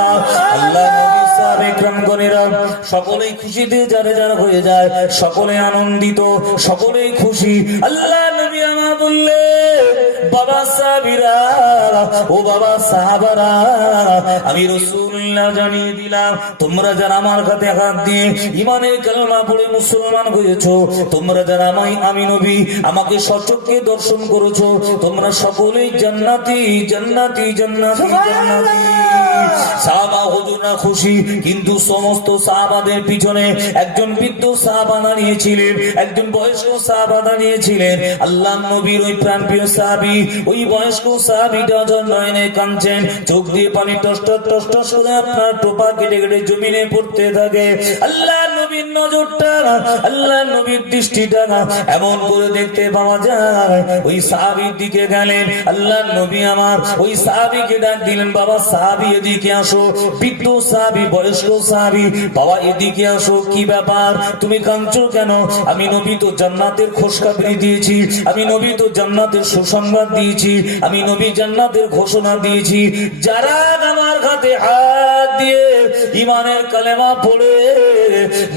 আল্লাহ নবী সাহাবা ইকরাম গণেরা সকলেই খুশিতে যারা যারা হয়ে যায়, সকলে আনন্দিত, সকলেই খুশি। আল্লাহ নবী আমার বললে, বাবা সাহাবীরা, ও বাবা সাহাবারা, আমি রাসূলুল্লাহ জানিয়ে দিলাম, তোমরা যারা আমার কাছে হাত দিয়ে ইমানের কালেমা পড়ে মুসলমান হয়েছো, তোমরা যারা আমি নবী আমাকে সচক্ষে দর্শন করেছো, তোমরা সকলেই জান্নাতি, জান্নাতি, জান্নাতি, জান্নাতি। সাহাবা হুজুররা খুশি, কিন্তু সমস্ত সাহাবাদের পিছনে একজন বৃদ্ধ সাহাবা দাঁড়িয়েছিলেন, একজন বয়স্ক সাহাবা দাঁড়িয়েছিলেন। আল্লাহ নবীর ওই প্রাণপ্রিয় সাহাবী, ওই বয়স্ক সাহাবীটা নয়নে কাঁদছেন, চোখ দিয়ে পানি টস টস টস টস করে আপনার টোপা কেটে কেটে জমিনে পড়তে থাকে। আল্লাহ নবীর নজরটা, আল্লাহ নবীর দৃষ্টিটা এমন করে দেখতে পাওয়া যায়, ওই সাহাবীর দিকে গেলেন। আল্লাহ নবী আমার ওই সাহাবীকে ডাক দিলেন, বাবা সাহাবী এদিকে আসো। বৃদ্ধ সাহাবী, বয়স্ক সাহাবী, বাবা এদিকে আসো। কি ব্যাপার, তুমি কাঁদছো কেন? আমি নবী তো জান্নাতের খোশখবরি দিয়েছি, আমি নবী তো জান্নাতের সুসংবাদ দিয়েছি, আমি নবী জান্নাতের ঘোষণা দিয়েছি। যারা আমার হাতে হাত দিয়ে ইমানের কালেমা পড়ে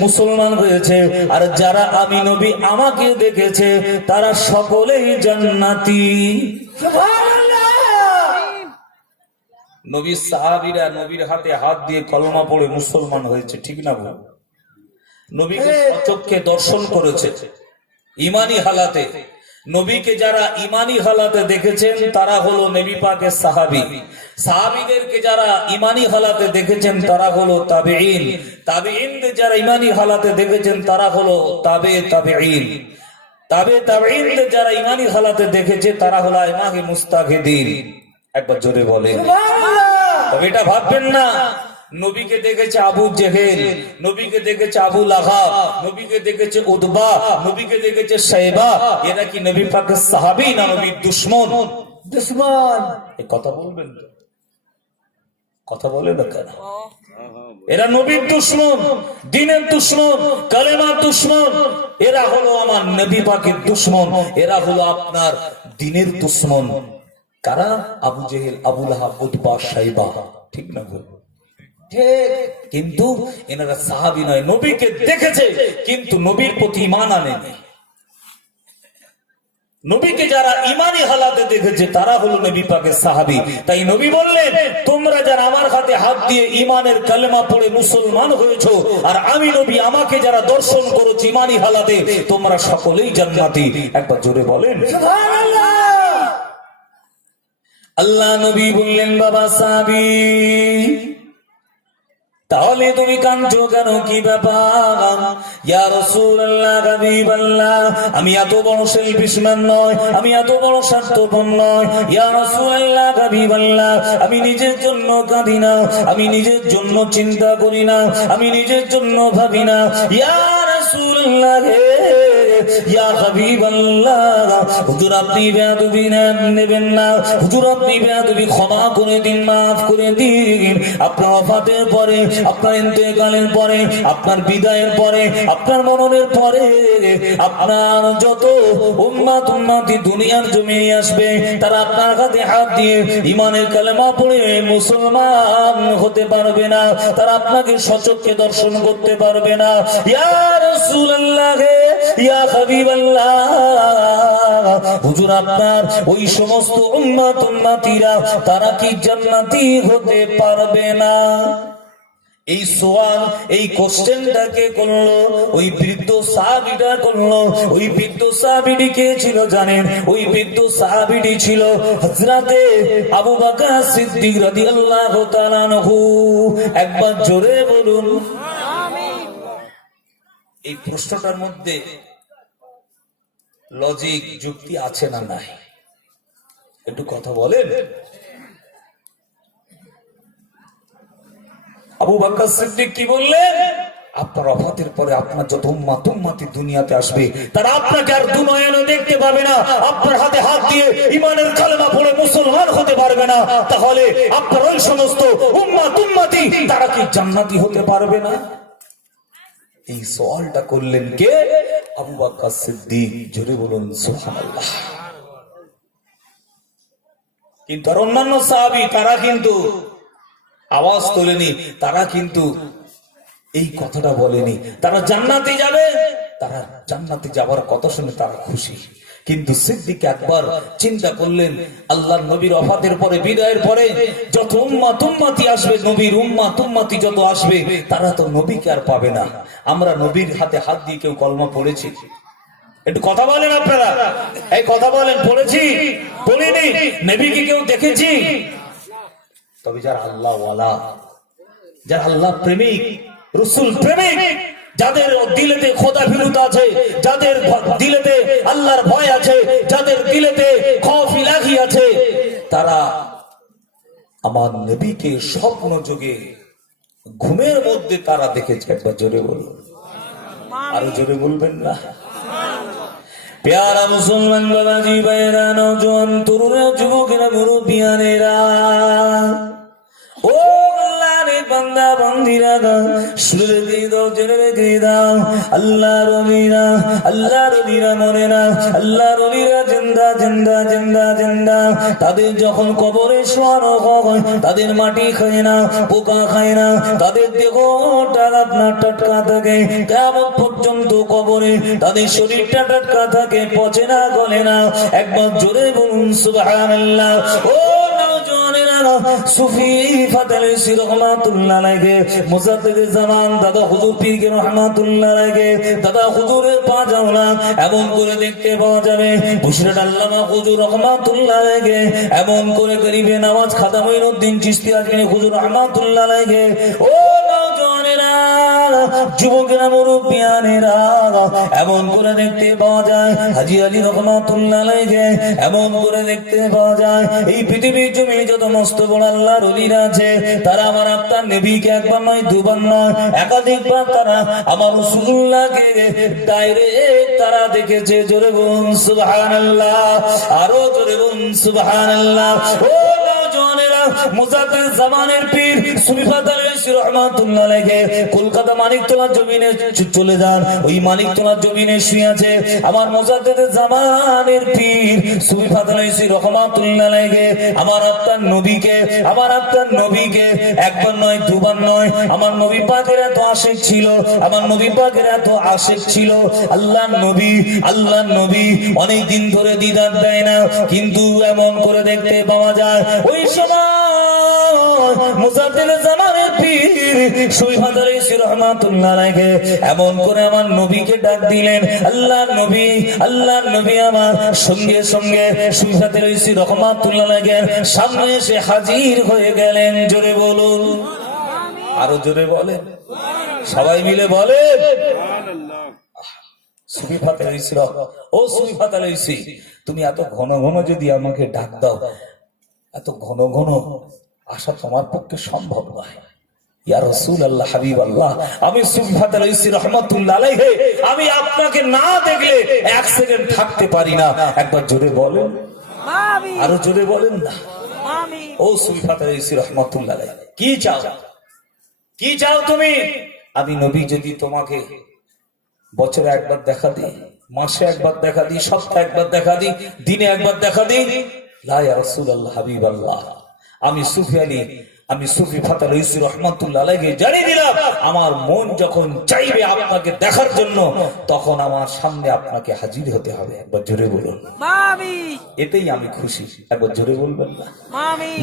মুসলমান হয়েছে, আর যারা আমি নবী আমাকে দেখেছে, তারা সকলেই জান্নাতি। নবীর সাহাবীরা নবীর হাতে হাত দিয়ে কলমা পড়ে মুসলমান হয়েছে, ঠিক না বল? নবীকে চোখে দর্শন করেছে ইমানি হালাতে। নবীকে যারা ইমানি হালাতে দেখেছেন তারা হলো নবী পাকের সাহাবী। সাহাবীদেরকে যারা ইমানি হালাতে দেখেছেন তারা হলো তাবেঈন। তাবেঈনদের যারা ইমানি হালাতে দেখেছেন তারা হলো তাবেঈন। তাবেঈনদের যারা ইমানি হালাতে দেখেছে তারা হলো ইমামে মুস্তাহিদিন। একবার জোরে বলে। তবে এটা ভাববেন না নবীকে দেখেছে আবু জেহেল, নবীকে দেখেছে আবু লাহাব, নবীকে দেখেছে উতবা, নবীকে দেখেছে শাইবা, এরা কি নবী পাকের সাহাবী না নবীর দুশমন? দুশমন। এই কথা বলবেন তো? কথা বলে না কেন? এরা নবীর দুশমন, দ্বীনের দুশমন, কালেমার দুশমন। এরা হলো আমার নবী পাকের দুশমন, এরা হলো আপনার দ্বীনের দুশমন। কারা? আবু জেহেল, আবু লাহাব, উতবা, শাইবা। ঠিক না বল? কিন্তু এনারা সাহাবী নয়, নবীকে দেখেছে কিন্তু নবীর প্রতি ঈমান আনেনি। নবীকে যারা ইমানি হালাতে দেখেছে তারা হলো নবী পাকের সাহাবী। তাই নবী বললেন, তোমরা যারা আমার হাতে হাত দিয়ে ইমানের কালেমা পড়ে মুসলমান হয়েছো, আর আমি নবী আমাকে যারা দর্শন করেছি ইমানি হালাতে, তোমরা সকলেই জান্নাতি। একবার জোরে বলেন সুবহানাল্লাহ। আল্লাহ নবী বললেন, বাবা সাহাবী তাহলে তুমি কাঁদছো কেন, কি ব্যাপার? ইয়া রাসূলুল্লাহ, হাবিবাল্লাহ, আমি এত বড় সেলফিশম্যান নয়, আমি এত বড় স্বার্থপর নয়। ইয়া রাসূলুল্লাহ, হাবিবাল্লাহ, আমি নিজের জন্য কাঁদি না, আমি নিজের জন্য চিন্তা করি না, আমি নিজের জন্য ভাবি না। ইয়া রাসূলুল্লাহ, ইয়া হাবিবাল্লাহ, হুজুর আপনি বেয়াদবি নেবেন না, হুজুর আপনি বেয়াদবি ক্ষমা করে দিন, মাফ করে দিন। আপনার ওফাতের পরে, আপনার ইন্তেকালের পরে, আপনার বিদায়ের পরে, আপনার মরণের পরে আপনার যত উম্মতি দুনিয়ার জমিনে আসবে তারা আপনার হাতে হাত দিয়ে ইমানের কালেমা পড়ে মুসলমান হতে পারবে না, তারা আপনাকে সচক্ষে দর্শন করতে পারবে না। ইয়া রাসূলুল্লাহ, ইয়া হাবিবাল্লাহ, হুজুর আপনার ওই সমস্ত উম্মতিরা তারা কি জান্নাতি হতে পারবে না? এই সোয়াল, এই কোশ্চেনটাকে করলো ওই বৃদ্ধ সাহাবীটা করলো। ওই বৃদ্ধ সাহাবীটি কে ছিল জানেন? ওই বৃদ্ধ সাহাবীটি ছিল হযরতে আবু বকর সিদ্দিক রাদিয়াল্লাহু তাআলা আনহু। একবার জোরে বলুন আমিন। এই প্রশ্নটার মধ্যে লজিক যুক্তি আছে না নাই? একটু কথা বলেন। আবু বকর সিদ্দিক কি বললেন? আপনার ওফাতের পরে আপনার যত উম্মতি দুনিয়াতে আসবে তারা আপনাকে আর দুনয়নে দেখতে পাবে না, আপনার হাতে হাত দিয়ে ইমানের কালেমা পড়ে মুসলমান হতে পারবে না। তাহলে আপনার ওই সমস্ত উম্মতি তারা কি জান্নাতি হতে পারবে না? এই সওয়ালটা করলেন কে? আবু বকর সিদ্দিক। জোরে বলুন সুবহানাল্লাহ। কিন্তু আর অন্যান্য সাহাবী তারা কিন্তু আওয়াজ তোলেনি, তারা কিন্তু এই কথাটা বলেনি। তারা জান্নাতে যাবে, তারা জান্নাতে যাবার কথা শুনে তারা খুশি। কিন্তু সিদ্দিক একবার চিন্তা করলেন, আল্লাহর নবীর ওফাতের পরে, বিদায়ের পরে যত উম্মতি আসবে, নবীর উম্মতি যত আসবে তারা তো নবীকে আর পাবে না। আমরা নবীর হাতে হাত দিয়ে কেউ কলমা পড়েছি? একটু কথা বলেন আপনারা, এই কথা বলেন। পড়েছি? পড়িনি। নবীকে কেউ দেখেছি? তবে যারা আল্লাহ ওয়ালা, যারা আল্লাহ প্রেমিক, রাসূল প্রেমিক, যাদের দিলেতে খোদা ভীরুতা আছে, যাদের দিলেতে আল্লাহর ভয় আছে, যাদের দিলেতে খৌফ ইলাহি আছে, তারা আমার নবীকে স্বপ্ন যোগে ঘুমের মধ্যে তারা দেখেছে। একবার জোরে বলুন, আরো জোরে বলবেন না? প্যারা মুসলমান বাবাজি, ভাইরা, নওজোয়ান, তরুণরা, যুবকেরা, মুরব্বিয়ানেরা, ও আল্লাহর বান্দা বান্দিরা, শুনে রেখে দাও, জেনে রেখে দাও, আল্লাহর ওলিরা মরে না, আল্লাহর ওলিরা জিন্দা জিন্দা জিন্দা জিন্দা। তাদের যখন কবরে শোয়ানো হয় তাদের মাটি খায় না, পোকা খায় না, তাদের দেহটা আপনার টাটকা থাকে কিয়ামত পর্যন্ত। কবরে তাদের শরীরটা টাটকা থাকে, পচে না, গলে না। একবার জোরে বলুন সুবহানাল্লাহ। ও নওজোয়ানেরা, সুফি ফাতেলাইসি রহমাতুল্লাহ আলাইহি মুজাদ্দিদে জামান দাদা হুজুর পীর রহমাতুল্লাহ আলাইহি দাদা হুজুরের পা জাওলা এমন করে দেখতে পাওয়া যাবে। বুশরাত আল্লামা হুজুর রহমাতুল্লাহ আলাইহি এমন করে গরিবে নামাজ খাজা মঈনুদ্দিন চিশতি আজমিরি হুজুর রহমাতুল্লাহ আলাইহি ও নওজওয়ানেরা যুবকেরা মুরব্বিয়ানেরা এমন করে দেখতে পাওয়া যায়। হাজী আলী রহমাতুল্লাহ আলাইহি এমন করে দেখতে পাওয়া যায়। এই পৃথিবীর জমিনে যত মস্ত বড় আল্লাহর ওলিরা আছে তারা আমার আপনার নবীকে একবার নয় দুবার নয় একাধিকবার তারা আমার রাসূলুল্লাহকে ডাইরেক্ট তারা দেখেছে। জোরে বলুন সুবহানাল্লাহ, আরো জোরে বলুন সুবহানাল্লাহ। ও নওজওয়ানেরা মুজাদ্দিদ জামানের পীর সুফি ফাতেলাইসি রহমাতুল্লাহ আলাইহি কলকাতা মানিকতলা জমিনে চলে যান। ওই মানিকতলা জমিনে শুয়ে আছে আমার মুজাদ্দিদ জামানের পীর সুফি ফাতেলাইসি রহমাতুল্লাহ আলাইহি আমার আপনার নবীকে একবার নয় দুবার নয় আমার নবী পাকের এত আশিক ছিল, আমার নবী পাকের এত আশিক ছিল। আল্লাহর নবী অনেক দিন ধরে দিদার দেয় না, কিন্তু এমন করে দেখতে পাওয়া যায় ওই সময় মুজাদ্দিদ জামানের পীর সুফি ফাতেলাইসি রহমাতুল্লাহ আলাইহি এমন করে আমার নবীকে ডাক দিলেন। আল্লাহর নবী আমার সঙ্গে সঙ্গে সুফি ফাতেলাইসি রহমাতুল্লাহ আলাইহি সামনে এসে হাজির হয়ে গেলেন। জোরে বলুন, আরো জোরে বলেন, সবাই মিলে বলেন সুফি ফাতেলাইসি। ও সুফি ফাতেলাইসি, তুমি এত ঘন ঘন যদি আমাকে ডাক দাও, এত ঘন ঘন আসা তোমার পক্ষে সম্ভব নয়। ইয়া রাসূলুল্লাহ, হাবিবাল্লাহ, আমি সুফি ফাতেলাইসি রহমাতুল্লাহ আলাইহি আমি আপনাকে না দেখলে এক সেকেন্ড থাকতে পারি না। একবার জোরে বলেন, আরো জোরে বলেন না। ও সুফি ফাতেলাইসি রহমাতুল্লাহ আলাইহি, কি চাও তুমি? আমি নবী যদি তোমাকে বছরে একবার দেখা দিই, মাসে একবার দেখা দিই, সপ্তাহে একবার দেখা দিই, দিনে একবার দেখা দিই, লা ইয়া রাসূলুল্লাহ, হাবিবাল্লাহ, আমি সুফি ফাতেলাইসি রহমাতুল্লাহ আলাইহি জানিয়ে দিলাম আমার মন যখন চাইবে আপনাকে দেখার জন্য তখন আমার সামনে আপনাকে হাজির হতে হবে। একবার জোরে বলুন এতেই আমি খুশি। একবার জোরে বলবেন না?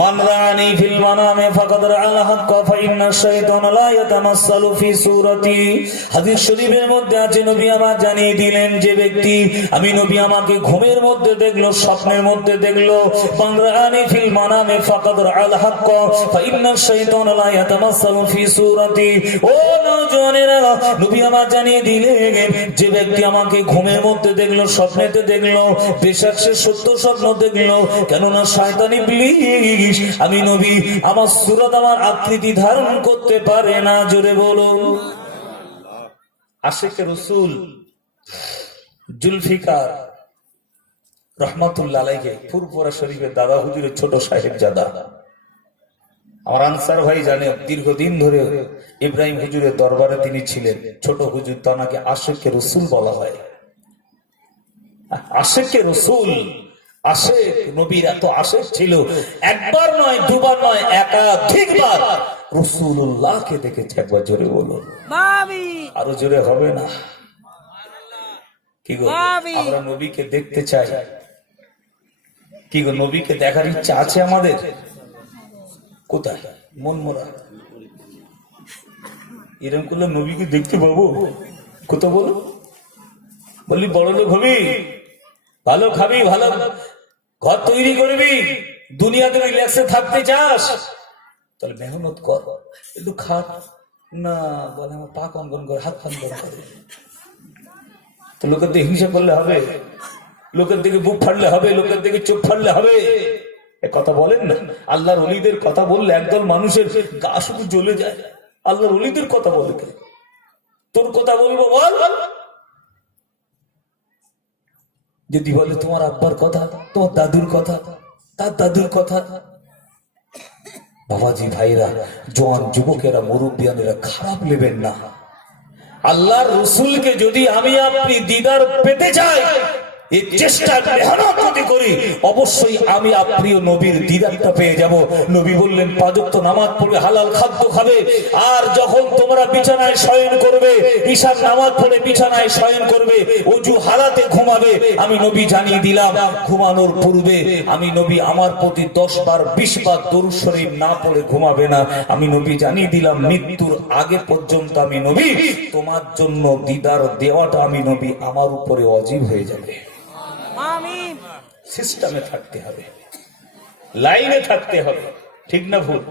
মান রাআনি ফিল মানামে ফাকাদ রাআল হাক্কা ফাইন্না শাইতানা লা ইয়াতামাসসালু ফি সূরাতি। হাদিস শরীফের মধ্যে আছে নবী আমার জানিয়ে দিলেন যে ব্যক্তি আমি নবী আমাকে ঘুমের মধ্যে দেখলো, স্বপ্নের মধ্যে দেখলো, মান রাআনি ফিল মানামে ফাকাদ রাআল হাক্কা ফাইন্না শাইতানা লা ইয়াতামাসসালু ফি সূরাতি। ও নওজওয়ানেরা, নবী আমার জানিয়ে দিলেন যে ব্যক্তি আমাকে ঘুমের মধ্যে দেখলো, স্বপ্নেতে দেখলো, বেশক সে সত্য স্বপ্ন দেখলো, কেননা শয়তান ইবলিস আমি নবী আমার সূরত আমার আকৃতি ধারণ করতে পারে না। জোরে বলুন। আশিকে রাসূল জুলফিকার রহমাতুল্লাহ আলাইহি ফুরফুরা শরীফের দাদা হুজুরের ছোট সাহেবজাদা, আমার আনসার ভাই জানে দীর্ঘদিন ধরে ইব্রাহিম হুজুরের দরবারে তিনি ছিলেন। ছোট হুজুর তাকে আশিকে রাসূল বলা হয়। আশিকে রাসূল, আশিক নবীর এত আশিক ছিল, একবার নয় দুবার নয় একাধিকবার রাসূলুল্লাহকে দেখেছে। একবার জোরে বলুন, আরো জোরে হবে না? কি গো, আমরা নবীকে দেখতে চাই। কি গো, নবীকে দেখার ইচ্ছা আছে আমাদের? কোথায় মন মোরা? এরকম করলে নবীকে দেখতে পাবো কোথাও? বলো, বললি বড় লোক হবি, ভালো খাবি, ভালো ঘর তৈরি করবি, দুনিয়াতে রিল্যাক্সে থাকতে চাস, তাহলে মেহনত কর, একটু খাট না। বলে আমার পা কনকন করে, হাত কনকন করে, তো লোকের দিকে হিংসা করলে হবে? লোকের দিকে বুক ফাটলে হবে? লোকের দিকে চোখ ফাটলে হবে? কথা বলেন না। আল্লাহর ওলিদের কথা বললে একদল মানুষের গা শুধু জ্বলে যায়। আল্লাহর ওলিদের কথা বলে কে? তোর কথা বলবো বল। যদি বলে তোমার আব্বার কথা, তোমার দাদুর কথা, তার দাদুর কথা, বাবাজি ভাইরা, জওয়ান যুবকেরা, মুরব্বিয়ানেরা, খারাপ নেবেন না। আল্লাহর রাসূলকে যদি আমি আপনি দিদার পেতে চাই, এই চেষ্টা মেহনত যদি করি, অবশ্যই আমি প্রিয় নবীর দিদারটা পেয়ে যাব। নবী বললেন 5 ওয়াক্ত নামাজ পড়ে হালাল খাদ্য খাবে, আর যখন তোমরা বিছানায় শয়ন করবে, ঈশার নামাজ পড়ে বিছানায় শয়ন করবে, ওযু হালাতে ঘুমাবে, আমি নবী জানিয়ে দিলাম ঘুমানোর পূর্বে আমি নবী আমার প্রতি 10 বার 20 বার দরুদ শরীফ না পড়ে ঘুমাবে না। আমি নবী জানিয়ে দিলাম মৃত্যুর আগে পর্যন্ত আমি নবী তোমার জন্য দিদার দেওয়াটা আমি নবী আমার উপরে ওয়াজিব হয়ে যাবে। আমিন। সিস্টেমে থাকতে হবে, লাইনে থাকতে হবে, ঠিক না ভুল?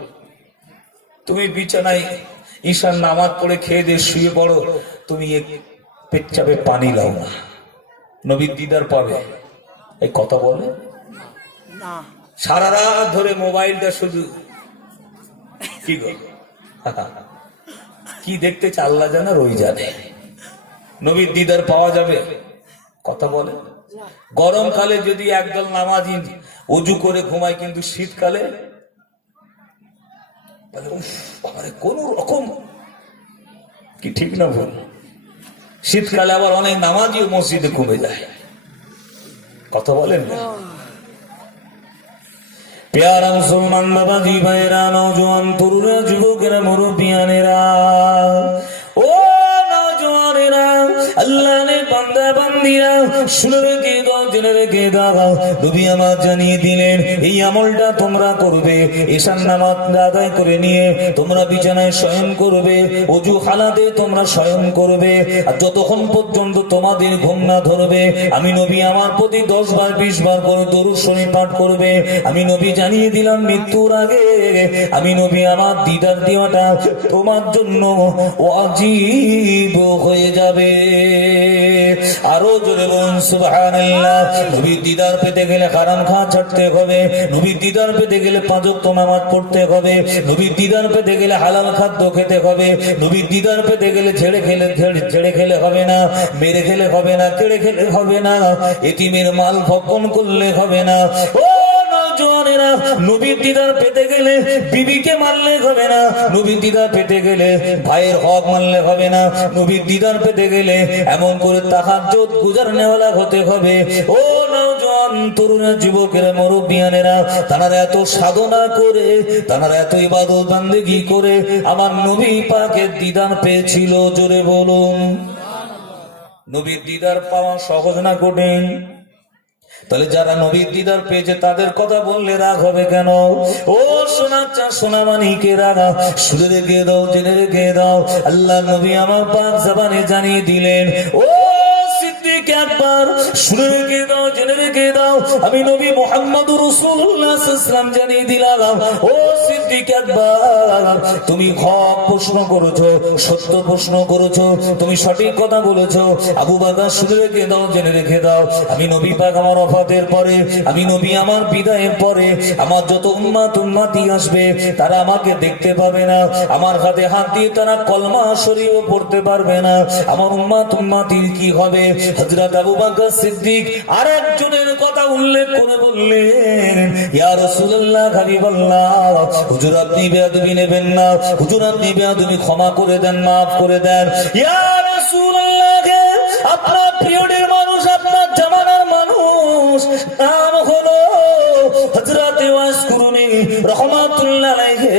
তুমি বিছানায় ঈশার নামাজ পড়ে খেয়ে দিয়ে শুয়ে পড়ো, তুমি এক পেচ্ছাপে পানি লাও না, নবীর দিদার পাবে? এই কথা বলে না। সারা রাত ধরে মোবাইলটা শুধু কি গো কি দেখতে চা আল্লাহ জানে, ওই জানে। নবীর দিদার পাওয়া যাবে? কথা বলে। গরমকালে যদি একদল নামাজি ওযু করে ঘুমায়, কিন্তু শীতকালে কোন রকম কি, ঠিক না ভুল? শীতকালে আবার অনেক নামাজিও মসজিদে কমে যায়। কথা বলেন না? प्यारा मुसलमान बाबाजी भाईरा, नौजवान तरुणा, যুবকেরা, মুরব্বিয়ানেরা, ও নওজওয়ানেরা, আল্লাহ ने বান্দা বান্দিরা, শুনে রেখে দাও, জেনে রেখে দাও, নবী আমার জানিয়ে দিলেন এই আমলটা তোমরা করবে। ঈশার নামাজ আদায় করে নিয়ে তোমরা বিছানায় শয়ন করবে, ওযু হালাতে তোমরা শয়ন করবে, আর যতক্ষণ পর্যন্ত তোমাদের ঘুম না ধরবে আমি নবী আমার প্রতি 10 বার 20 বার করে দরুদ শরীফ পাঠ করবে। আমি নবী জানিয়ে দিলাম মৃত্যুর আগে আমি নবী আমার দিদার দেওয়াটা তোমার জন্য ওয়াজিব হয়ে যাবে। আরো জোরে বলুন সুবহানাল্লাহ। নবীর দিদার পেতে গেলে হারাম খাওয়া ছাড়তে হবে, নবীর দিদার পেতে গেলে 5 ওয়াক্ত নামাজ পড়তে হবে, নবীর দিদার পেতে গেলে হালাল খাদ্য খেতে হবে, নবীর দিদার পেতে গেলে ছেড়ে খেলে হবে না, মেরে খেলে হবে না, কেড়ে খেলে হবে না, এতিমের মাল ভক্ষণ করলে হবে না। ও নওজওয়ানেরা, নবীর দিদার পেতে গেলে বিবিকে মারলে হবে না, নবীর দিদার পেতে গেলে ভাইয়ের হক মারলে হবে না, নবীর দিদার পেতে গেলে এমন করে তাহাজ্জুদ গুজারনেওয়ালা হতে হবে। ও নওজওয়ান তরুণ যুবকেরা, মুরব্বিয়ানেরা, তারা এত সাধনা করে, তারা এত ইবাদত বান্দেগি করে আমার নবী পাকের দিদার পেয়েছিল। জোরে বলুন। নবীর দিদার পাওয়া সহজ না কঠিন? তাহলে যারা নবীর দিদার পেয়েছে তাদের কথা বললে রাগ হবে কেন? ও সোনা মানিকেরা, শুনে রেখে দাও, জেনে রেখে দাও, আল্লাহ নবী আমার পাক জবানে জানিয়ে দিলেন, ও সিদ্দিক আকবর, শুনে রেখে দাও, জেনে রেখে দাও, আমি নবী মুহাম্মদুর রাসূলুল্লাহ সাল্লাল্লাহু আলাইহি ওয়াসাল্লাম জানিয়ে দিলাম, ও সিদ্দিক আকবর, তুমি হক প্রশ্ন করেছো, সত্য প্রশ্ন করেছো, তুমি সঠিক কথা বলেছো। আবু বকর, শুনে রেখে দাও, জেনে রেখে দাও, আমি নবী পাক আমার ওফাতের পরে, আমি নবী আমার বিদায়ের পরে আমার যত উম্মতি আসবে তারা আমাকে দেখতে পাবে না, আমার হাতে হাত দিয়ে তারা কলমা শরীফ পড়তে পারবে না। আমার উম্মতির কি হবে? হযরত আবু বকর সিদ্দিক আরেকজনের কথা উল্লেখ করে বললেন, ইয়া রাসূলুল্লাহ, হাবিবাল্লাহ, হুজুর আপনি বেয়াদবি নেবেন না, হুজুর আপনি বেয়াদবি ক্ষমা করে দেন, মাফ করে দেন। ইয়া রাসূলুল্লাহ, আপনার পিরিয়ডের মানুষ, আপনার জামানার মানুষ, নাম হলো হযরত ওয়াইস কুরুনি রাহমাতুল্লাহ আলাইহি।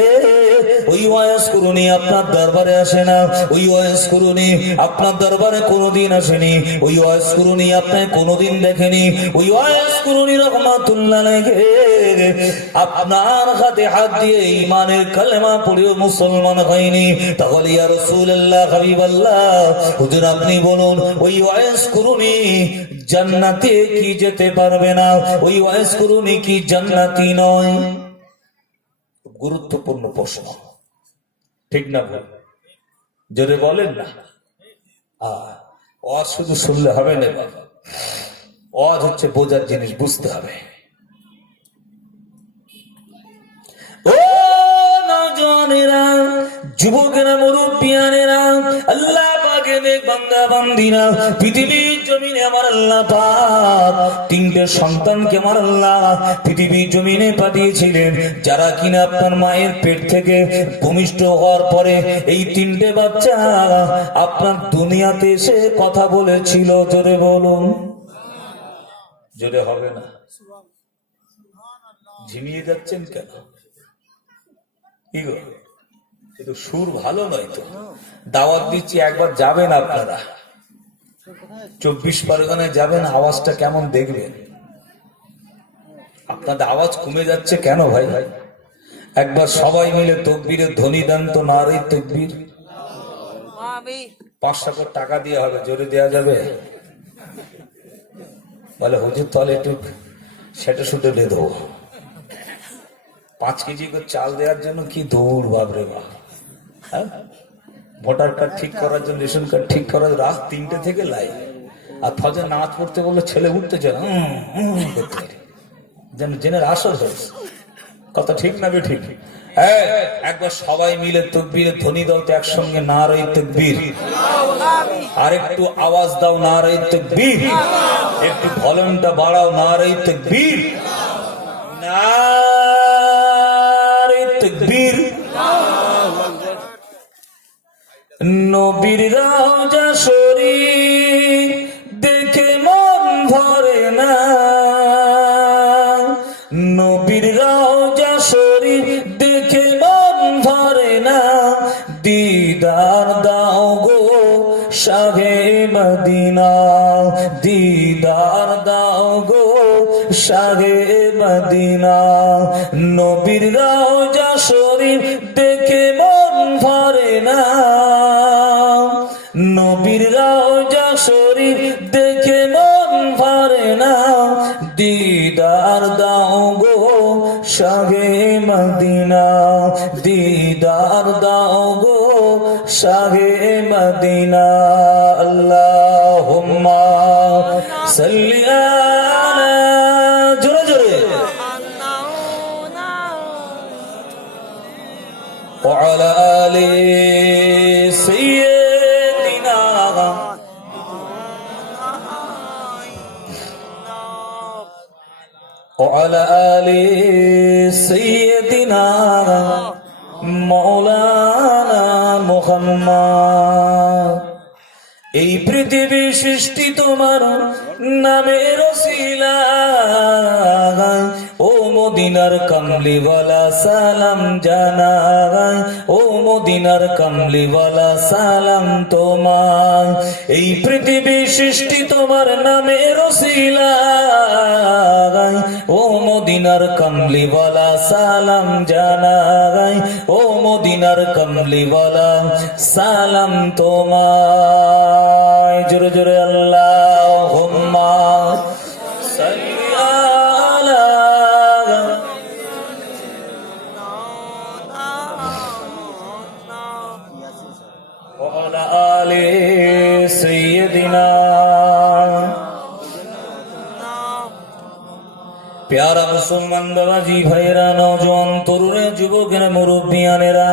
ওই ওয়াইস কুরুনি আপনার দরবারে আসে না, ওই ওয়াইস কুরুনি আপনার দরবারে কোনোদিন আসেনি, ওই ওয়াইস কুরুনি আপনাকে কোনোদিন দেখেনি, ওই ওয়াইস কুরুনি রাহমাতুল্লাহ আলাইহি আপনার হাতে হাত দিয়ে ঈমানের কালেমা পড়েও মুসলমান হয়নি। তাহলে ইয়া রাসূলুল্লাহ, হাবিবাল্লাহ, হুজুর আপনি বলুন, ওই ওয়াইস কুরুনি জান্নাতে কি যেতে পারবে না? ওই ওয়াইস কুরুনি কি জান্নাতি নয়? গুরুত্বপূর্ণ প্রশ্ন, ঠিক না? জোরে বলেন না। ওয়াজ শুধু শুনলে হবে না, ওয়াজ হচ্ছে বোঝার জিনিস, বুঝতে হবে। ও নওজওয়ানেরা, যুবকেরা, মুরব্বিয়ানেরা, আল্লাহ পাকের বান্দা বান্দিরা, পৃথিবীর জমিনে আমার আল্লাহ পাক 3টে সন্তানকে আমার আল্লাহ পৃথিবীর জমিনে পাঠিয়েছিলেন, যারা কিনা আপনার মায়ের পেট থেকে ভূমিষ্ঠ হওয়ার পরে এই 3টে বাচ্চা আপনার দুনিয়াতে এসে কথা বলেছিল। জোরে বলুন। জোরে হবে না? ঝিমিয়ে যাচ্ছেন কেন? কি গো, কিন্তু সুর ভালো নয় তো। দাওয়াত দিচ্ছি, একবার যাবেন আপনারা, 24 পরগনায় যাবেন, আওয়াজটা কেমন দেখবেন। আপনাদের আওয়াজ কমে যাচ্ছে কেন ভাই? একবার সবাই মিলে তকবীরের ধ্বনি দেন তো, নারে তকবীর। আমিন 500 টাকা দিয়ে হবে, জোরে দেওয়া যাবে? বলে হুজুর তাহলে একটু সেটা শুধু দিয়ে দেবো। 5 কেজি করে চাল দেওয়ার জন্য কি দৌড়, বাবরে বাপ। হ্যাঁ, ভোটার কার্ড ঠিক করার জন্য, রেশন কার্ড ঠিক করার, রাত 3টে থেকে লাইন। আর ফজর নামাজ পড়তে বললে ছেলে উঠতে চায় না, যেন জেনের আসর হয়েছে। কথা ঠিক না বে ঠিক? হ্যাঁ, একবার সবাই মিলে তকবীরের ধ্বনি দাও তো একসঙ্গে, নারে তাকবীর। আর একটু আওয়াজ দাও, নারে তাকবীর। একটু ভলিউমটা বাড়াও, নারে তাকবীর, নারে তাকবীর। নবীর রওজা শরীফ দেখে মন ভরে না, নবীর রওজা শরীফ দেখে মন ভরে না, দিদার দাও গো শাহে মদিনা, দিদার দাও গো শাহে মদিনা। নবীর রওজা শরীফ দেখে মন ভরে না, নবীর রওজা শরীফ দেখে মন ভরে না, দিদার দাও গো শাহে মদিনা, দিদার দাও গো শাহে মদিনা। আল্লাহুম্মা সাল্লি আলা, জোরে জোরে, ওয়া আলা আলি সাইয়্যিদিনা, وعلى آل سيدنا مولانا محمد। এই পৃথিবী সৃষ্টি তোমার নামের ওসিলায়, ও মদিনার কামলিওয়ালা সালাম জানাই, ও মদিনার কামলিওয়ালা সালাম তোমার। এই পৃথিবী সৃষ্টি তোমার নামের ওসিলায়, ও মদিনার কামলিওয়ালা সালাম জানাই, ও মদিনার কামলিওয়ালা সালাম তোমায়। জোরে জোরে আল্লাহুম্মা সাল্লি আলা, ওয়া আলা আলি সাইয়্যিদিনা। प्यारा मुसलमान बाबाजी भाईरा, नौजवान तरुणे যুবকেরা, মুরব্বিয়ানেরা,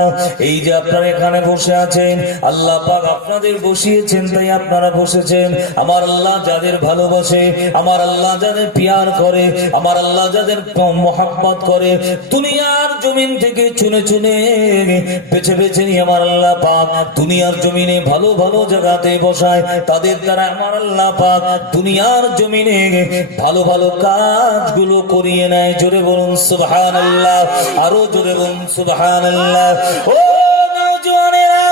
এই যে আপনারা এখানে বসে আছেন, আল্লাহ পাক আপনাদের বসিয়েছেন, তাই আপনারা বসেছেন। আমার আল্লাহ যাদের ভালোবাসে, আমার আল্লাহ যাদের পিয়ার করে, আমার আল্লাহ যাদের মহব্বত করে, দুনিয়ার জমিন থেকে চুনে চুনে বেছে বেছে নিয়ে আমার আল্লাহ পাক দুনিয়ার জমিনে ভালো ভালো জায়গাতে বসায়। তাদের দ্বারা আমার আল্লাহ পাক দুনিয়ার জমিনে ভালো ভালো কাজগুলো করিয়ে নেয়। জোরে বলুন সুবহানাল্লাহ, আরো জোরে বলুন সুবহানাল্লাহ। ও নওজওয়ানেরা,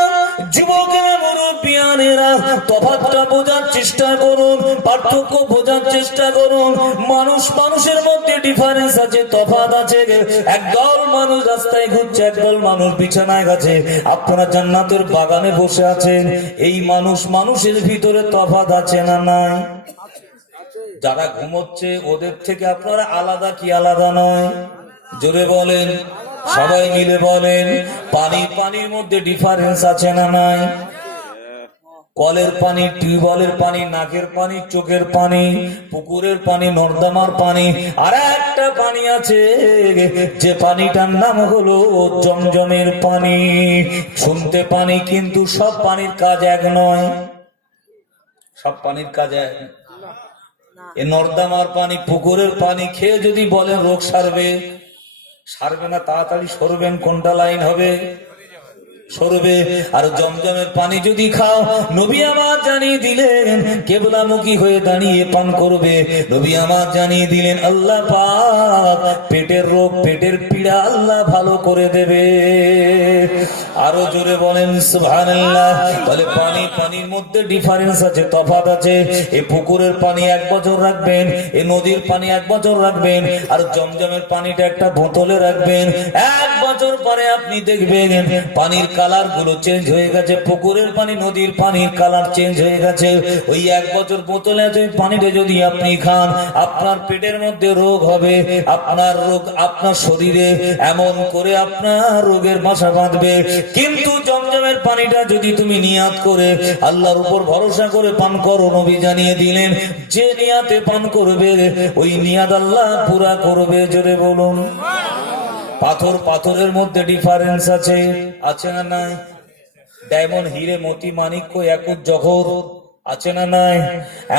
যুবকেরা, মুরব্বিয়ানেরা, তফাৎটা বোঝার চেষ্টা করুন, পার্থক্য বোঝার চেষ্টা করুন। মানুষ মানুষের মধ্যে ডিফারেন্স আছে, তফাৎ আছে। একদল মানুষ রাস্তায় ঘুরছে, একদল মানুষ বিছানায় গেছে, আপনারা জান্নাতের বাগানে বসে আছেন। এই মানুষ মানুষের ভিতরে তফাৎ আছে না নাই? যারা ঘুমোচ্ছে ওদের থেকে আপনারা আলাদা কি আলাদা নয়? জোরে বলেন, সবাই মিলে বলেন। পানির মধ্যে ডিফারেন্স আছে না নাই? কলের পানি, টিউবওয়েলের পানি, নাকের পানি, চোখের পানি, পুকুরের পানি, নর্দমার পানি, আর একটা পানি আছে যে পানিটার নাম হলো জমজমের পানি। শুনতে পানি, কিন্তু সব পানির কাজ এক নয়। সব পানির কাজ এক। এ নর্দমার পানি, পুকুরের পানি খেয়ে যদি বলেন রোগ সারবে, সারবে না, তাড়াতাড়ি সরবেন, কোনটা লাইন হবে? সরবে। আর জমজমের পানি যদি খাও, নবী আমার জানিয়ে দিলেন কেবলামুখী হয়ে দাঁড়িয়ে পান করবে। নবী আমার জানিয়ে দিলেন আল্লাহ পাক পেটের রোগ, পেটের পীড়া আল্লাহ ভালো করে দেবে। আরো জোরে বলেন সুবহানাল্লাহ। তাহলে পানির মধ্যে ডিফারেন্স আছে, তফাৎ আছে। এই পুকুরের পানি 1 বছর রাখবেন, এই নদীর পানি 1 বছর রাখবেন, আর জমজমের পানিটা একটা বোতলে রাখবেন। 1 বছর পরে আপনি দেখবেন পানির কালার গুলো চেঞ্জ হয়ে গেছে। পুকুরের পানি, নদীর পানির কালার চেঞ্জ হয়ে গেছে। ওই 1 বছর বোতলে আছে পানিটা যদি আপনি খান, আপনার পেটের মধ্যে রোগ হবে, আপনার রোগ আপনার শরীরে এমন করে আপনার রোগের বাসা বাঁধবে। কিন্তু জমজমের পানিটা যদি তুমি নিয়াত করে আল্লাহর উপর ভরসা করে পান করো, নবী জানিয়ে দিলেন যে নিয়াতে পান করবে ওই নিয়াত আল্লাহ পুরা করবে। জোরে বলুন। পাথরের মধ্যে ডিফারেন্স আছে, আছে না নাই? ডায়মন্ড, হিরে, মতি, মানিক্য, ইয়াকুত, জহর আছে না নাই?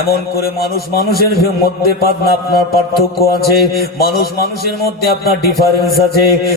এমন করে মানুষের মধ্যে আপনার পার্থক্য আছে, মানুষের মধ্যে আপনার ডিফারেন্স আছে।